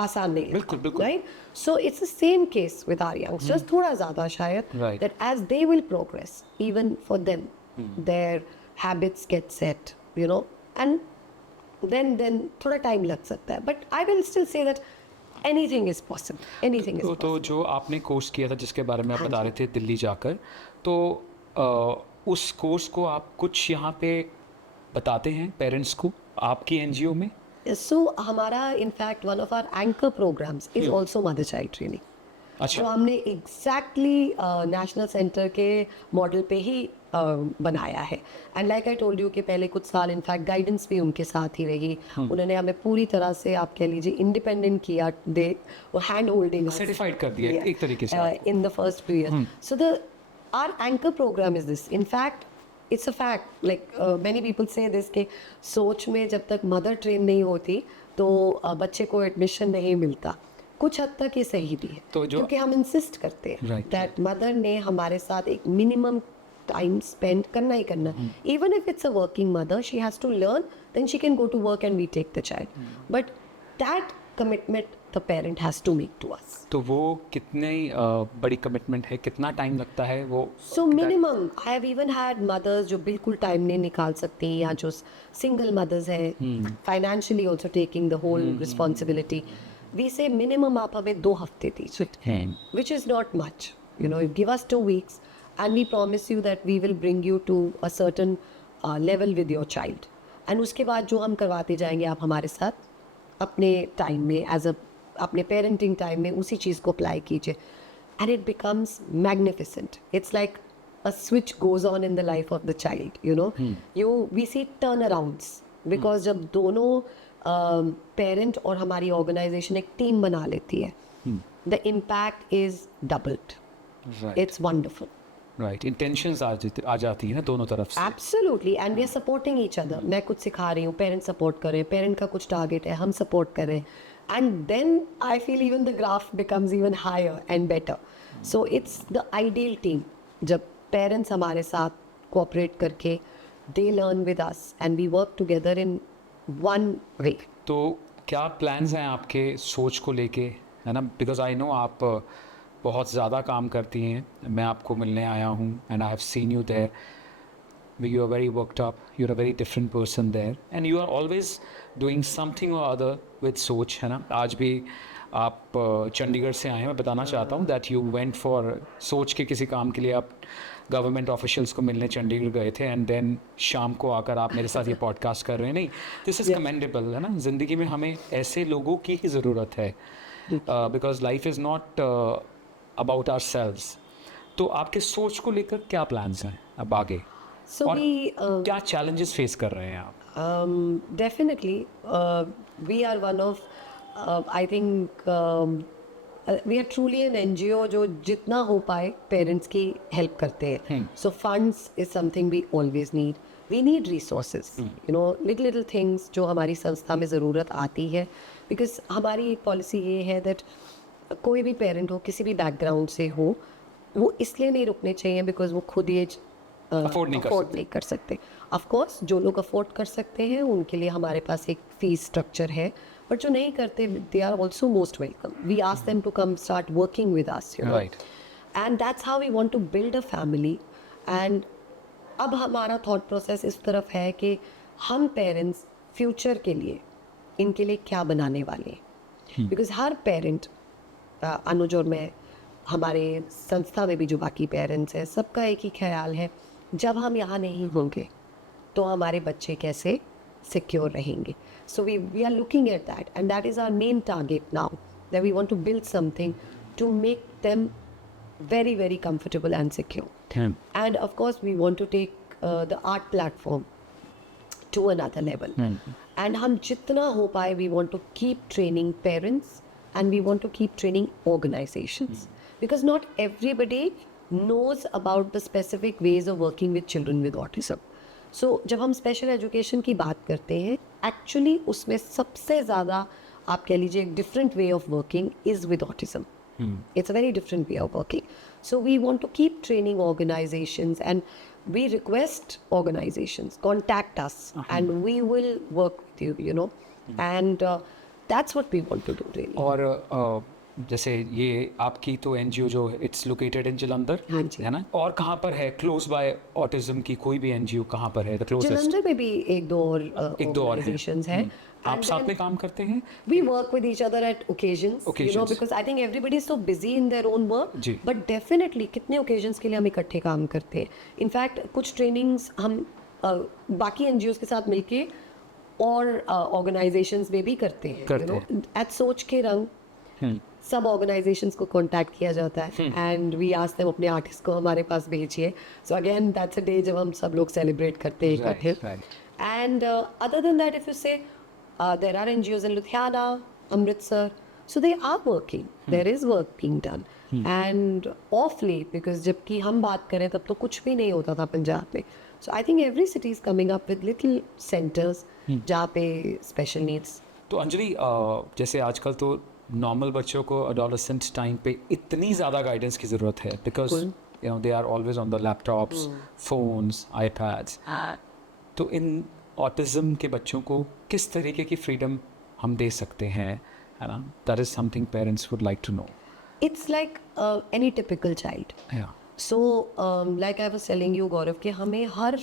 आसान नहीं है. बिल्कुल. Right. So it's the same case with our youngsters, थोड़ा ज़्यादा शायद, that as they will progress, even for them their habits get set, and then थोड़ा टाइम लग सकता है. But I will still say that anything is possible, anything is possible. तो जो आपने कोर्स किया था, जिसके बारे में आप बता रहे थे दिल्ली जाकर, तो उस कोर्स को आप कुछ यहाँ पे बताते हैं पेरेंट्स को आपकी एनजीओ में? सो हमारा in fact one of our anchor programs is also mother child training, अच्छा, जो हमने एग्जैक्टली नेशनल सेंटर के मॉडल पे ही बनाया है. And like I told you कि पहले कुछ साल इनफैक्ट गाइडेंस भी उनके साथ ही रही. उन्होंने हमें पूरी तरह से आप कह लीजिए इंडिपेंडेंट किया. दे हैंड होल्डिंग सर्टिफाइड कर दिया एक तरीके से आपको। in the first few years. So our anchor program is this. In fact, it's a fact. Like many people say this कि सोच में जब तक मदर ट्रेन नहीं होती तो बच्चे को एडमिशन नहीं मिलता. कुछ हद तक ये सही भी है, तो जो- क्योंकि हम इंसिस्ट करते हैं Right. दैट मदर ने हमारे साथ एक मिनिमम टाइम स्पेंड करना ही करना. Even if it's a working mother, she has to learn, then she can go to work and we take the child. But that commitment the parent has to make to us. तो वो कितनी बड़ी commitment है, कितना time लगता है वो? So minimum I have even had mothers जो बिल्कुल टाइम नहीं निकाल सकती, या जो सिंगल मदर्स हैं financially also taking the whole responsibility. We say minimum आप हमें 2 हफ्ते दीजिए, which is not much. You know, you give us 2 weeks and we promise you that we will bring you to a certain level with your child. And उसके बाद जो हम करवाते जाएंगे आप हमारे साथ अपने टाइम में अपने पेरेंटिंग टाइम में उसी चीज़ को अप्लाई कीजिए. And it becomes magnificent. It's like a switch goes on in the life of the child, you know. We see turnarounds because जब दोनों पेरेंट और हमारी ऑर्गेनाइजेशन एक टीम बना लेती है, the impact is doubled. It's wonderful. Right, intentions आ जाती है ना दोनों तरफ से. Absolutely. And we are supporting each other. मैं कुछ सिखा रही हूँ, पेरेंट सपोर्ट कर रहे हैं, पेरेंट का कुछ टारगेट है, हम सपोर्ट कर रहे हैं. And then I feel even the graph becomes even higher and better. So it's the ideal team जब पेरेंट्स हमारे साथ कोऑपरेट करके they learn with us and we work together in one way. तो क्या plans हैं आपके सोच को लेके, है ना? बिकॉज आई नो आप बहुत ज़्यादा काम करती हैं. मैं आपको मिलने आया हूँ and I have seen you there. You are very worked up, you are a very different person there and you are always doing something or other with सोच, है ना? आज भी आप चंडीगढ़ से आए हैं. मैं बताना चाहता हूँ दैट यू वेंट फॉर सोच के किसी काम के लिए आप गवर्नमेंट ऑफिशियल्स को मिलने चंडीगढ़ गए थे एंड देन शाम को आकर आप मेरे साथ ये पॉडकास्ट कर रहे हैं. नहीं, दिस इज़ कमेंडेबल, है ना? ज़िंदगी में हमें ऐसे लोगों की ही ज़रूरत है, because life is not about ourselves. तो आपके सोच को लेकर क्या प्लान्स हैं अब आगे, सो और वी क्या चैलेंजेस फेस कर रहे हैं आप? definitely we are one of I think we are truly an NGO जो जितना हो पाए पेरेंट्स की हेल्प करते हैं. So funds is something we always need. We need resources, you know, little things जो हमारी संस्था में ज़रूरत आती है, because हमारी पॉलिसी ये है that कोई भी पेरेंट हो, किसी भी बैकग्राउंड से हो, वो इसलिए नहीं रुकने चाहिए बिकॉज वो खुद ये अफोर्ड नहीं कर सकते. ऑफ कोर्स जो लोग अफोर्ड कर सकते हैं उनके लिए हमारे पास एक फीस स्ट्रक्चर है, बट जो नहीं करते they are also most welcome. We ask them to come start working with us, you know, and that's how we want to build a family. And अब हमारा थॉट प्रोसेस इस तरफ है कि हम पेरेंट्स फ्यूचर के लिए इनके लिए क्या बनाने वाले हैं. बिकॉज हर पेरेंट, अनुज और मैं, हमारे संस्था में भी जो बाकी पेरेंट्स हैं, सबका एक ही ख्याल है, जब हम यहाँ नहीं होंगे तो हमारे बच्चे कैसे सिक्योर रहेंगे. So we are looking at that and that is our main target now, that we want to build something to make them very very comfortable and secure. And of course we want to take the art platform to another level. And हम जितना हो पाए we want to keep training parents and we want to keep training organizations, because not everybody knows about the specific ways of working with children with autism. So जब हम special education की बात करते हैं, actually उसमें सबसे ज़्यादा आप कह लीजिए एक different way of working is with autism. It's a very different way of working. So we want to keep training organizations and we request organizations, contact us and we will work with you, you know. And that's what we want to do really. और जैसे ये आपकी तो NGO जो it's located in Jalandhar, है ना? और कहाँ पर है क्लोज बाय ऑटिज्म की कोई भी एनजीओ कहाँ पर है द क्लोजेस्ट? जलंधर में भी एक दो और organizations हैं. आप साथ में काम करते हैं? We work with each other at occasions, you know, because I think everybody is so busy in their own work. But definitely कितने occasions के लिए हम इकट्ठे काम करते हैं. In fact कुछ trainings हम बाकी NGOs के साथ मिलके और ऑर्गेनाइजेशंस में भी करते हैं, एट सोच के रंग सब ऑर्गेनाइजेशंस को कांटेक्ट किया जाता है एंड वी आस्क देम अपने आर्टिस्ट को हमारे पास भेजिए. So again that's a day जब हम सब लोग सेलिब्रेट करते हैं इकट्ठे. And other than that if you say there are NGOs in Ludhiana, Amritsar, so they are working, there is work being done. And off late, because जबकि हम बात करें तब तो कुछ भी नहीं होता था पंजाब में. So I think every city is coming up with little centers जहाँ पे special needs. तो अंजलि जैसे आजकल तो नॉर्मल बच्चों को एडोलेसेंट टाइम पे इतनी ज़्यादा गाइडेंस की ज़रूरत है because you know they are always on the laptops, phones, iPads. तो इन ऑटिज्म के बच्चों को किस तरीके की फ्रीडम हम दे सकते हैं, है ना? That is something parents would like to know. It's like any typical child. Yeah. So like I was telling you गौरव कि हमें हर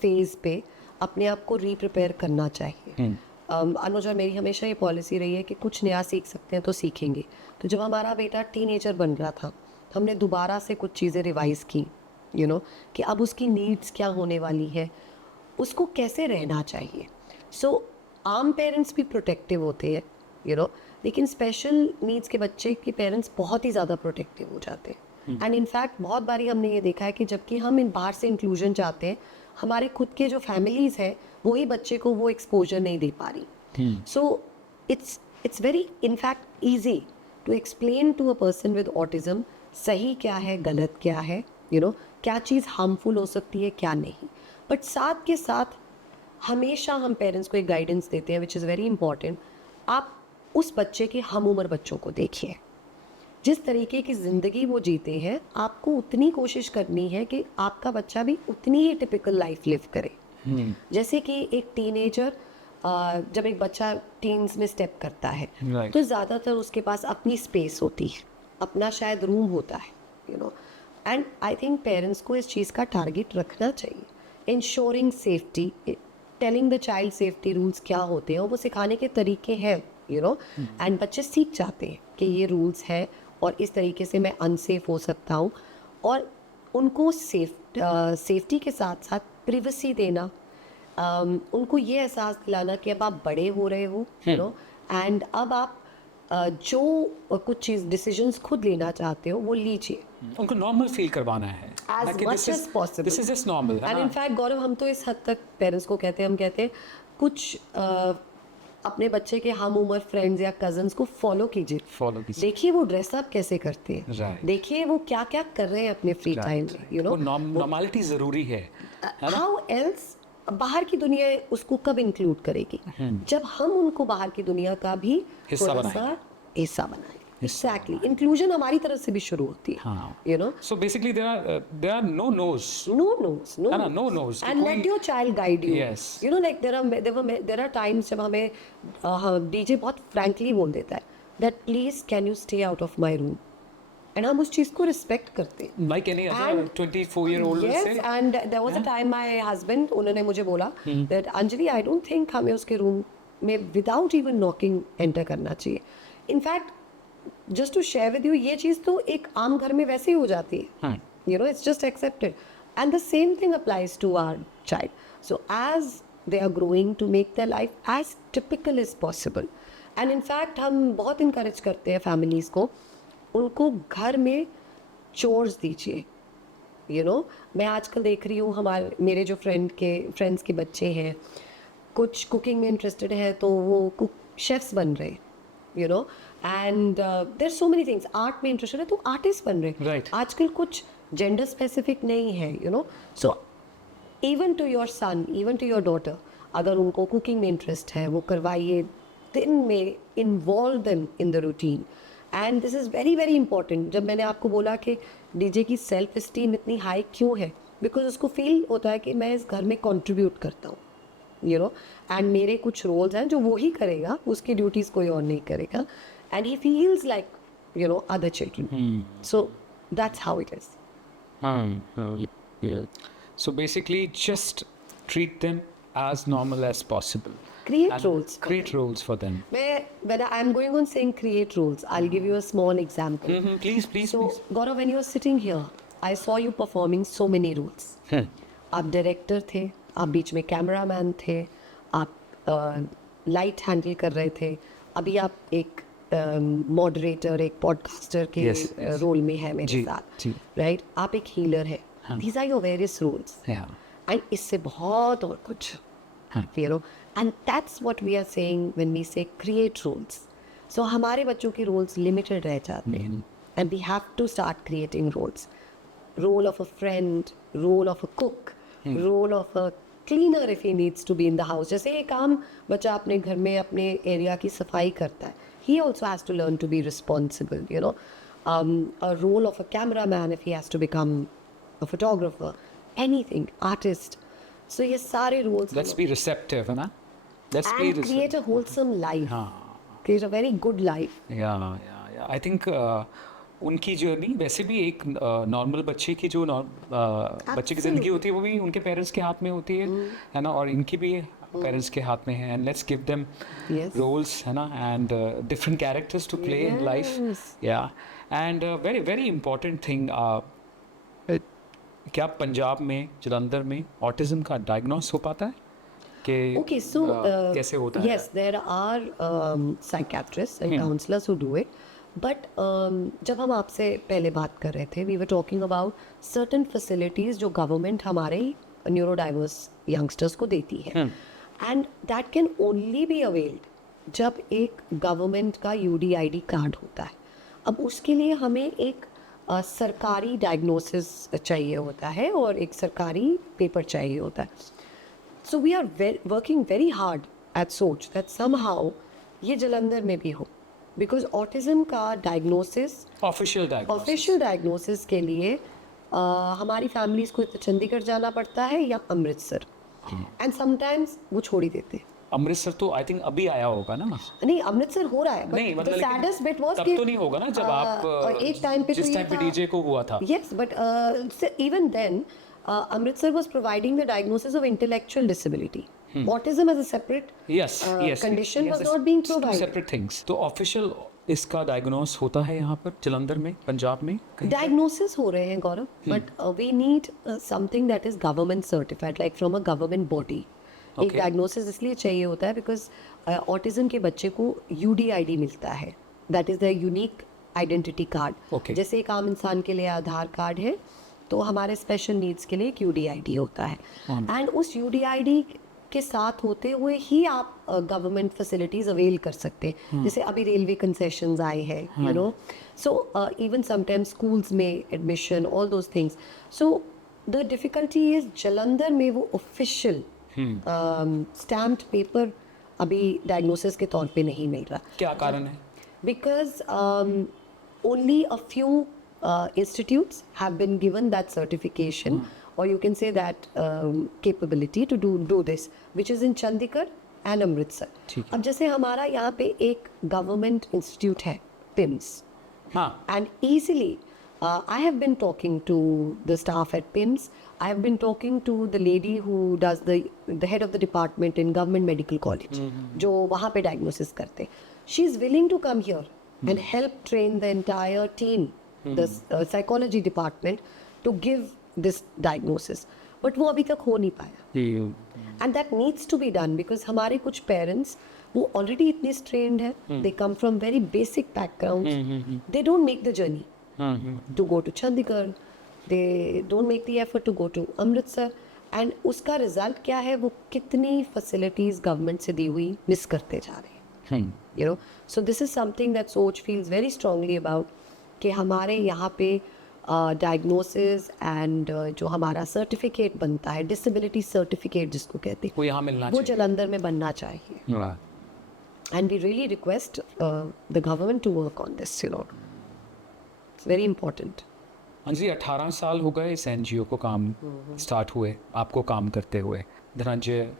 फेज पे अपने आप को रीप्रिपेयर करना चाहिए. अनुज और मेरी हमेशा ये पॉलिसी रही है कि कुछ नया सीख सकते हैं तो सीखेंगे. तो जब हमारा बेटा टीनेजर बन रहा था हमने दोबारा से कुछ चीज़ें रिवाइज की, यू नो, कि अब उसकी नीड्स क्या होने वाली है, उसको कैसे रहना चाहिए. सो आम पेरेंट्स भी प्रोटेक्टिव होते हैं, यू नो, लेकिन स्पेशल नीड्स के बच्चे के पेरेंट्स बहुत ही ज़्यादा प्रोटेक्टिव हो जाते हैं. एंड इनफैक्ट बहुत बारी हमने ये देखा है कि जबकि हम इन बाहर से इंक्लूजन चाहते हैं, हमारे खुद के जो फैमिलीज़ हैं वही बच्चे को वो एक्सपोजर नहीं दे पा रही. So it's very in fact easy to explain to a person with autism सही क्या है, गलत क्या है, यू नो, क्या चीज़ हार्मफुल हो सकती है, क्या नहीं. बट साथ के साथ हमेशा हम पेरेंट्स को एक गाइडेंस देते हैं विच इज़ वेरी इंपॉर्टेंट. आप उस बच्चे के हम उम्र बच्चों को देखिए, जिस तरीके की ज़िंदगी वो जीते हैं आपको उतनी कोशिश करनी है कि आपका बच्चा भी उतनी ही टिपिकल लाइफ लिव करे. जैसे कि एक टीनेजर जब एक बच्चा टीन्स में स्टेप करता है तो ज़्यादातर उसके पास अपनी स्पेस होती है, अपना शायद रूम होता है, you know. And I think parents को इस चीज़ का टारगेट रखना चाहिए. Ensuring safety, telling the child safety rules क्या होते हैं और वो सिखाने के तरीके हैं, यू नो. एंड बच्चे सीख जाते हैं कि ये रूल्स हैं और इस तरीके से मैं अनसेफ हो सकता हूँ. और उनको सेफ्टी के साथ साथ प्रिवेसी देना, उनको ये एहसास दिलाना कि अब आप बड़े हो रहे हो, यू नो, एंड अब आप जो कुछ चीज़ डिसीजंस खुद लेना चाहते हो वो लीजिए. उनको नॉर्मल फील करवाना है as much as possible. This is just normal. And in fact Gaurav हम तो इस हद तक पेरेंट्स को कहते हैं, हम कहते हैं कुछ अपने बच्चे के हम उम्र फ्रेंड्स या कजन्स को फॉलो कीजिए. देखिए वो ड्रेसअप कैसे करते हैं, देखिए वो क्या क्या कर रहे हैं अपने फ्री टाइम में, यू नो. नॉर्मलिटी जरूरी है. हाउ एल्स बाहर की दुनिया उसको कब इंक्लूड करेगी, जब हम उनको बाहर की दुनिया का भी हिस्सा बनाएं. Exactly. Inclusion हमारी तरफ से भी शुरू होती है, you know. So basically there are no no's. No no's. And let your child guide you. Yes. You know, like there are times जब हमें DJ बहुत frankly बोल देता है that please can you stay out of my room. And हम उस चीज़ को respect करते हैं. Like any other 24-year-old will say. Yes, and there was a time my husband उन्होंने मुझे बोला that Anjali I don't think हमें उसके रूम में without even knocking enter करना चाहिए. In fact just to share with you, ये चीज़ तो एक आम घर में वैसे ही हो जाती है, you know, it's just accepted. And the same thing applies to our child. So as they are growing, to make their life as typical as possible. And in fact हम बहुत encourage करते हैं families को, उनको घर में chores दीजिए, you know. मैं आजकल देख रही हूँ मेरे जो फ्रेंड्स के बच्चे हैं कुछ कुकिंग में इंटरेस्टेड है तो वो कुक शेफ्स बन रहे हैं, you know. And there's so many things. Art में इंटरेस्टेड है तो आर्टिस्ट बन रहे हैं. आजकल कुछ जेंडर स्पेसिफिक नहीं है, you know. So even to your son, even to your daughter, अगर उनको कुकिंग में इंटरेस्ट है वो करवाइए. दिन में involve them in the routine. And this is very very important. जब मैंने आपको बोला कि डीजे की सेल्फ इस्टीम इतनी हाई क्यों है, बिकॉज उसको फील होता है कि मैं इस घर में कॉन्ट्रीब्यूट करता हूँ, यू नो. एंड मेरे कुछ रोल्स हैं जो वो ही करेगा, उसकी ड्यूटीज़ कोई और नहीं करेगा. And he feels like, you know, other children. So that's how it is. So basically just treat them as normal as possible. Create roles. Create roles for them. When I'm going on saying create roles, I'll give you a small example. Please. So Gaurav, when you were sitting here, I saw you performing so many roles. आप director थे, आप बीच में cameraman थे, आप light handle कर रहे थे, अभी आप एक मॉडरेटर, एक पॉडकास्टर के Yes, yes. रोल में है मेरे जी, साथ, जी। राइट? आप एक हीलर है, हाँ। These are your various roles, Yeah. And इससे बहुत और कुछ, हाँ। you know, and that's what we are saying when we say create roles. So हमारे बच्चों के roles limited रह जाते हैं, and we have to start creating roles. Role of a friend, role of a cook, role of a cleaner if he needs to be in the house. जैसे एक आम बच्चा अपने घर में अपने एरिया की सफाई करता है, he also has to learn to be responsible, you know. A role of a cameraman if he has to become a photographer, anything, artist. So ये सारे roles Let's be receptive, है ना? Let's be and create a wholesome life, हाँ, create a very good life. या I think उनकी journey वैसे भी एक नॉर्मल बच्चे की जो बच्चे की ज़िंदगी होती है वो भी उनके पेरेंट्स के हाथ में होती है ना, और इनकी भी पेरेंट्स के हाथ में है, and let's give them Yes. Roles, है ना, and different characters to play in life, Yes. या and very very important thing, क्या पंजाब में, जलंधर में ऑटिज्म का डायग्नोस हो पाता है कि Okay, so कैसे होता है? yes, there are psychiatrists and counselors who do it. But जब हम आपसे पहले बात कर रहे थे, we were talking about certain facilities जो government हमारे neurodiverse youngsters को देती है, and that can only be availed जब एक government का UDID कार्ड होता है. अब उसके लिए हमें एक सरकारी डायग्नोसिस चाहिए होता है और एक सरकारी पेपर चाहिए होता है. So we are working very hard at सोच that somehow ये जलंधर में भी हो, because autism का diagnosis, official diagnose, official diagnosis के लिए हमारी families को तो चंडीगढ़ जाना पड़ता है या अमृतसर, and sometimes वो छोड़ ही देते हैं. अमृतसर तो आई थिंक अभी आया होगा ना? नहीं, अमृतसर हो रहा है, नहीं, but मतलब the लेकिन saddest bit was तब कि तो नहीं होगा ना जब आप एक टाइम पे तो जिस ये टाइम पे था. डीजे को हुआ था. Yes, but so even then, Amritsar was providing the diagnosis of intellectual disability. Autism as a separate Yes, yes, condition yes, was yes. not being Two provided. separate things. तो official इसका diagnose होता है यहाँ पर जलंधर में, पंजाब में कहीं? Diagnosis हो रहे हैं गौरव, but we need something that is government certified, like from a government body. एक Okay. diagnosis इसलिए चाहिए होता है because autism के बच्चे को UDID मिलता है, that is the unique identity card. Okay. जैसे एक आम इंसान के लिए आधार कार्ड है, तो हमारे स्पेशल नीड्स के लिए एक UDID होता है, एंड उस UDID के साथ होते हुए ही आप गवर्नमेंट फैसिलिटीज अवेल कर सकते हैं. जैसे अभी रेलवे कंसेशंस आए हैं, you know, so even sometimes schools में admission, all those things. So the difficulty is Jalandhar में वो ऑफिशियल स्टैम्प्ड पेपर अभी डायग्नोसिस के तौर पे नहीं मिल रहा. क्या कारण है? Because only a few institutes have been given that certification, or you can say that capability to do this, which is in Chandigarh and Amritsar. ठीक है. अब जैसे हमारा यहाँ पे एक government institute है, PIMS, हाँ, and easily I have been talking to the staff at PIMS. I have been talking to the lady who does the head of the department in Government Medical College, जो वहाँ पे diagnosis करते. She is willing to come here and help train the entire team, the psychology department, to give this diagnosis. But वो अभी तक हो नहीं पाया. And that needs to be done because हमारे कुछ parents वो already इतने trained है, they come from very basic backgrounds, they don't make the journey to go to Chandigarh, they don't make the effort to go to Amritsar, and उसका result क्या है, वो कितनी facilities government से दी हुई miss करते जा रहे हैं. You know, so this is something that Soch feels very strongly about, कि हमारे यहाँ पे diagnosis and जो हमारा certificate बनता है, disability certificate जिसको कहते हैं, वो यहाँ मिलना वो चाहिए. जलंधर में बनना चाहिए. And we really request the government to work on this, you know. It's very important. हाँ जी, 18 साल हो गए इस NGO को काम स्टार्ट हुए, आपको काम करते हुए. धनंजय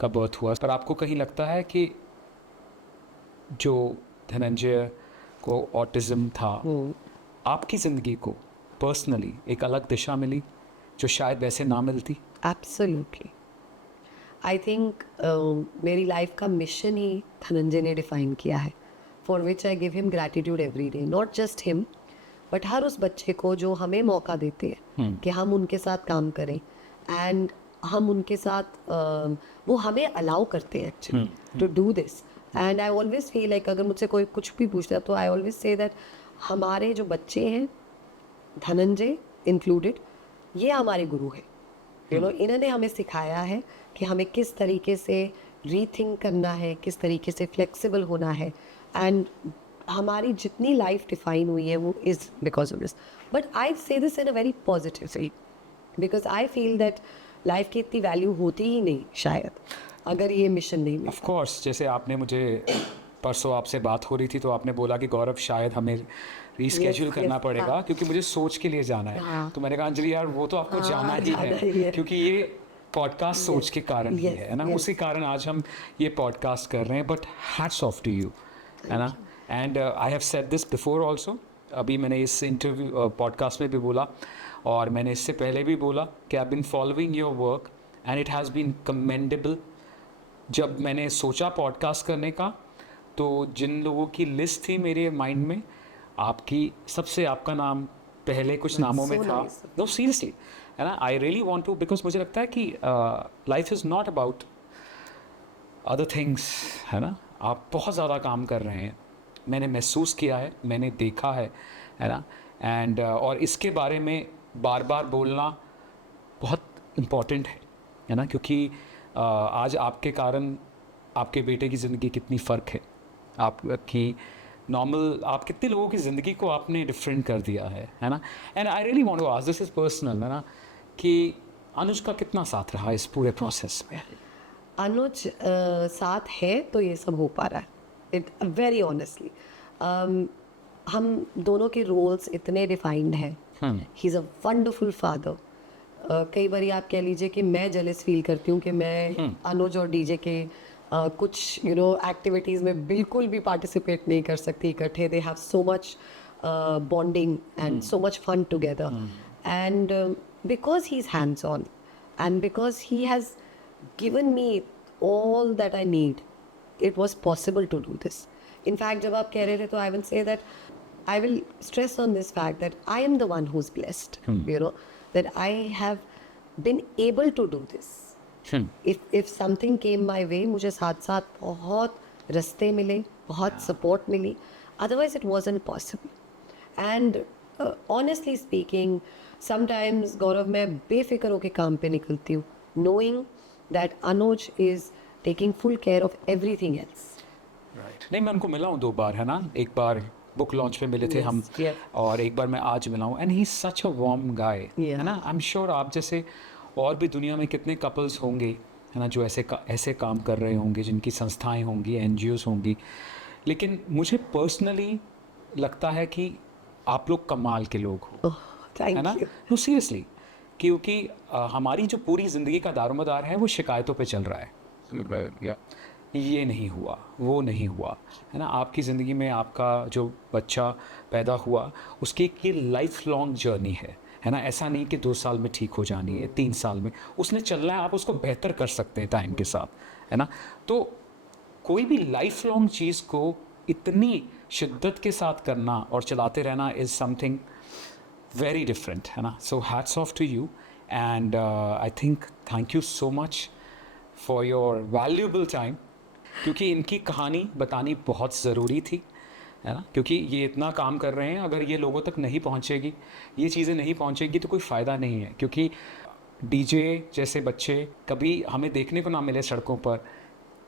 का बर्थ हुआ, पर आपको कहीं लगता है कि जो धनंजय को ऑटिज्म था, आपकी ज़िंदगी को पर्सनली एक अलग दिशा मिली जो शायद वैसे ना मिलती? Absolutely. I think मेरी लाइफ का मिशन ही धनंजय ने डिफाइन किया है, for which I give him gratitude every day. Not just him, but हर उस बच्चे को जो हमें मौका देते हैं कि हम उनके साथ काम करें. And हम उनके साथ वो हमें अलाउ करते हैं actually to do this. And I always feel like अगर मुझसे कोई कुछ भी पूछता है तो आई ऑलवेज से दैट हमारे जो बच्चे हैं, धनंजय इंक्लूडेड, ये हमारे गुरु हैं. इन्होंने हमें सिखाया है कि हमें किस तरीके से रीथिंक करना है, किस तरीके से फ्लेक्सिबल होना है. एंड हमारी जितनी लाइफ डिफाइन हुई है वो is because of this. But I say this in a very positive way, because I feel that life की इतनी वैल्यू होती ही नहीं शायद अगर ये मिशन नहीं मिलता. ऑफ कोर्स, जैसे आपने मुझे परसों आपसे बात हो रही थी तो आपने बोला कि गौरव शायद हमें रीस्केड्यूल करना yes, पड़ेगा हाँ. क्योंकि मुझे सोच के लिए जाना है. हाँ. तो मैंने कहा अंजलि यार वो तो आपको जाना ही है क्योंकि ये पॉडकास्ट सोच के कारण ही है ना. उसी कारण आज हम ये पॉडकास्ट कर रहे हैं. But hats off to you, है ना. And I have said this before also. अभी मैंने इस इंटरव्यू पॉडकास्ट में भी बोला और मैंने इससे पहले भी बोला कि I been following your work and it has been commendable. जब मैंने सोचा पॉडकास्ट करने का तो जिन लोगों की लिस्ट थी मेरे माइंड में, आपकी सबसे आपका नाम पहले कुछ नामों में था. नो सीरियसली, है ना. I really want to, because मुझे लगता है कि life is not about other things, है ना. आप बहुत ज़्यादा काम कर रहे हैं, मैंने महसूस किया है, मैंने देखा है ना. एंड और इसके बारे में बार बार बोलना बहुत इम्पॉर्टेंट है ना, क्योंकि आज आपके कारण आपके बेटे की ज़िंदगी कितनी फ़र्क है. आपकी नॉर्मल, आप कितने लोगों की ज़िंदगी को आपने डिफरेंट कर दिया है ना. And I really want to ask, this is personal, है ना, कि अनुज का कितना साथ रहा इस पूरे प्रोसेस में. अनुज साथ है तो ये सब हो पा रहा है. इट वेरी ऑनेस्टली हम दोनों के रोल्स इतने डिफाइंड हैं. He is a wonderful father. कई बार आप कह लीजिए कि मैं जेलस फील करती हूँ कि मैं अनुज और डीजे के कुछ एक्टिविटीज़ में बिल्कुल भी पार्टिसिपेट नहीं कर सकती इकट्ठे. They have so much bonding and so much fun together. And because he is hands on and because he has given me all that I need, it was possible to do this. In fact, जब आप कह रहे थे तो I will say that I will stress on this fact that I am the one who's blessed, that I have been able to do this. If something came my way, मुझे साथ साथ बहुत रास्ते मिले, बहुत support milli, otherwise it wasn't possible. And honestly speaking, sometimes गौरव मैं बेफिक्र होके काम पे निकलती हूँ, knowing that Anuj is taking full care of everything else. Right. नहीं, मैं उनको मिला हूँ 2 बार, है ना. एक बार बुक लॉन्च पे मिले थे हम, और एक बार मैं आज मिला हूँ. And he is such a warm guy, है ना. आई एम श्योर आप जैसे और भी दुनिया में कितने कपल्स होंगे, है ना, जो ऐसे काम कर रहे होंगे, जिनकी संस्थाएं होंगी, NGOs होंगी. लेकिन मुझे पर्सनली लगता है कि आप लोग कमाल के लोग हो, है ना. नो सीरियसली, क्योंकि हमारी जो पूरी ज़िंदगी का दारोमदार है वो शिकायतों पे चल रहा है. ये नहीं हुआ, वो नहीं हुआ, है ना. आपकी ज़िंदगी में आपका जो बच्चा पैदा हुआ उसकी एक ये लाइफ लॉन्ग जर्नी है ना. ऐसा नहीं कि 2 साल में ठीक हो जानी है, 3 साल में उसने चलना है. आप उसको बेहतर कर सकते हैं टाइम के साथ, है ना. तो कोई भी लाइफ लॉन्ग चीज़ को इतनी शिद्दत के साथ करना और चलाते रहना इज़ समथिंग very different, है ना. So hats off to you, and I think thank you so much for your valuable time, क्योंकि इनकी कहानी बतानी बहुत ज़रूरी थी, है ना. क्योंकि ये इतना काम कर रहे हैं, अगर ये लोगों तक नहीं पहुंचेगी, ये चीज़ें नहीं पहुंचेगी तो कोई फ़ायदा नहीं है. क्योंकि डीजे जैसे बच्चे कभी हमें देखने को ना मिले सड़कों पर,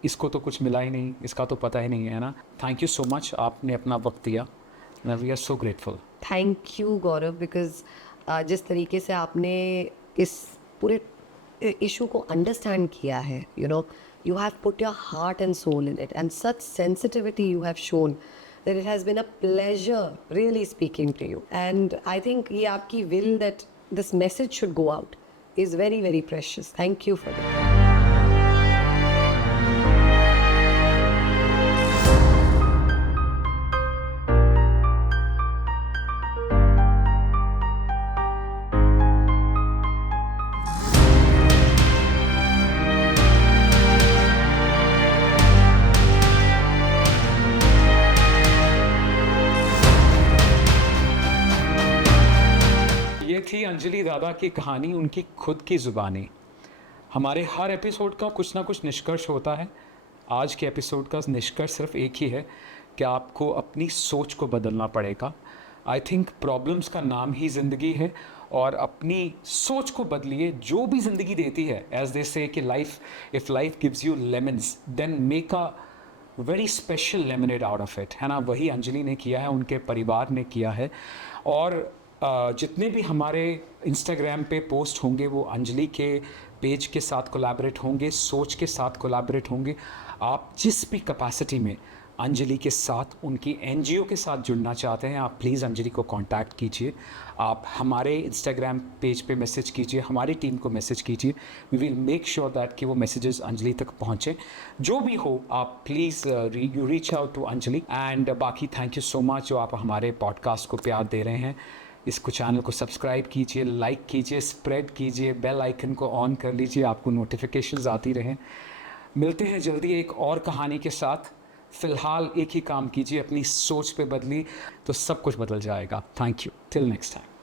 इसको तो कुछ मिला ही नहीं, इसका तो पता ही नहीं है ना. थैंक यू सो मच, आपने अपना वक्त दिया. We are so grateful. Thank you Gaurav, because जिस तरीके से आपने इस पूरे इशू को अंडरस्टैंड किया है, you have put your heart and soul in it, and such sensitivity you have shown that it has been a pleasure really speaking to you. And I think ये आपकी will that this message should go out is very, very precious. Thank you for that. थी अंजलि दादा की कहानी, उनकी खुद की ज़ुबानी. हमारे हर एपिसोड का कुछ ना कुछ निष्कर्ष होता है। आज के एपिसोड का निष्कर्ष सिर्फ एक ही है कि आपको अपनी सोच को बदलना पड़ेगा। आई थिंक प्रॉब्लम्स का नाम ही ज़िंदगी है, और अपनी सोच को बदलिए। जो भी ज़िंदगी देती है, एज दे से कि if life gives you lemons then make a very special lemonade out of it, है ना। वही अंजलि ने किया है, उनके परिवार ने किया है। और जितने भी हमारे इंस्टाग्राम पे पोस्ट होंगे वो अंजलि के पेज के साथ कोलैबोरेट होंगे, सोच के साथ कोलैबोरेट होंगे। आप जिस भी कैपेसिटी में अंजलि के साथ, उनकी एनजीओ के साथ जुड़ना चाहते हैं, आप प्लीज़ अंजलि को कांटेक्ट कीजिए। आप हमारे इंस्टाग्राम पेज पे मैसेज कीजिए, हमारी टीम को मैसेज कीजिए। We will make sure that कि वो मैसेजेस अंजलि तक पहुँचे। जो भी हो, आप please you reach out to Anjali. And बाकी थैंक यू सो मच जो आप हमारे पॉडकास्ट को प्यार दे रहे हैं। इसको चैनल को सब्सक्राइब कीजिए, लाइक कीजिए, स्प्रेड कीजिए, बेल आइकन को ऑन कर लीजिए, आपको नोटिफिकेशंस आती रहें। मिलते हैं जल्दी एक और कहानी के साथ। फ़िलहाल एक ही काम कीजिए, अपनी सोच पे बदली तो सब कुछ बदल जाएगा। Thank you, till next time.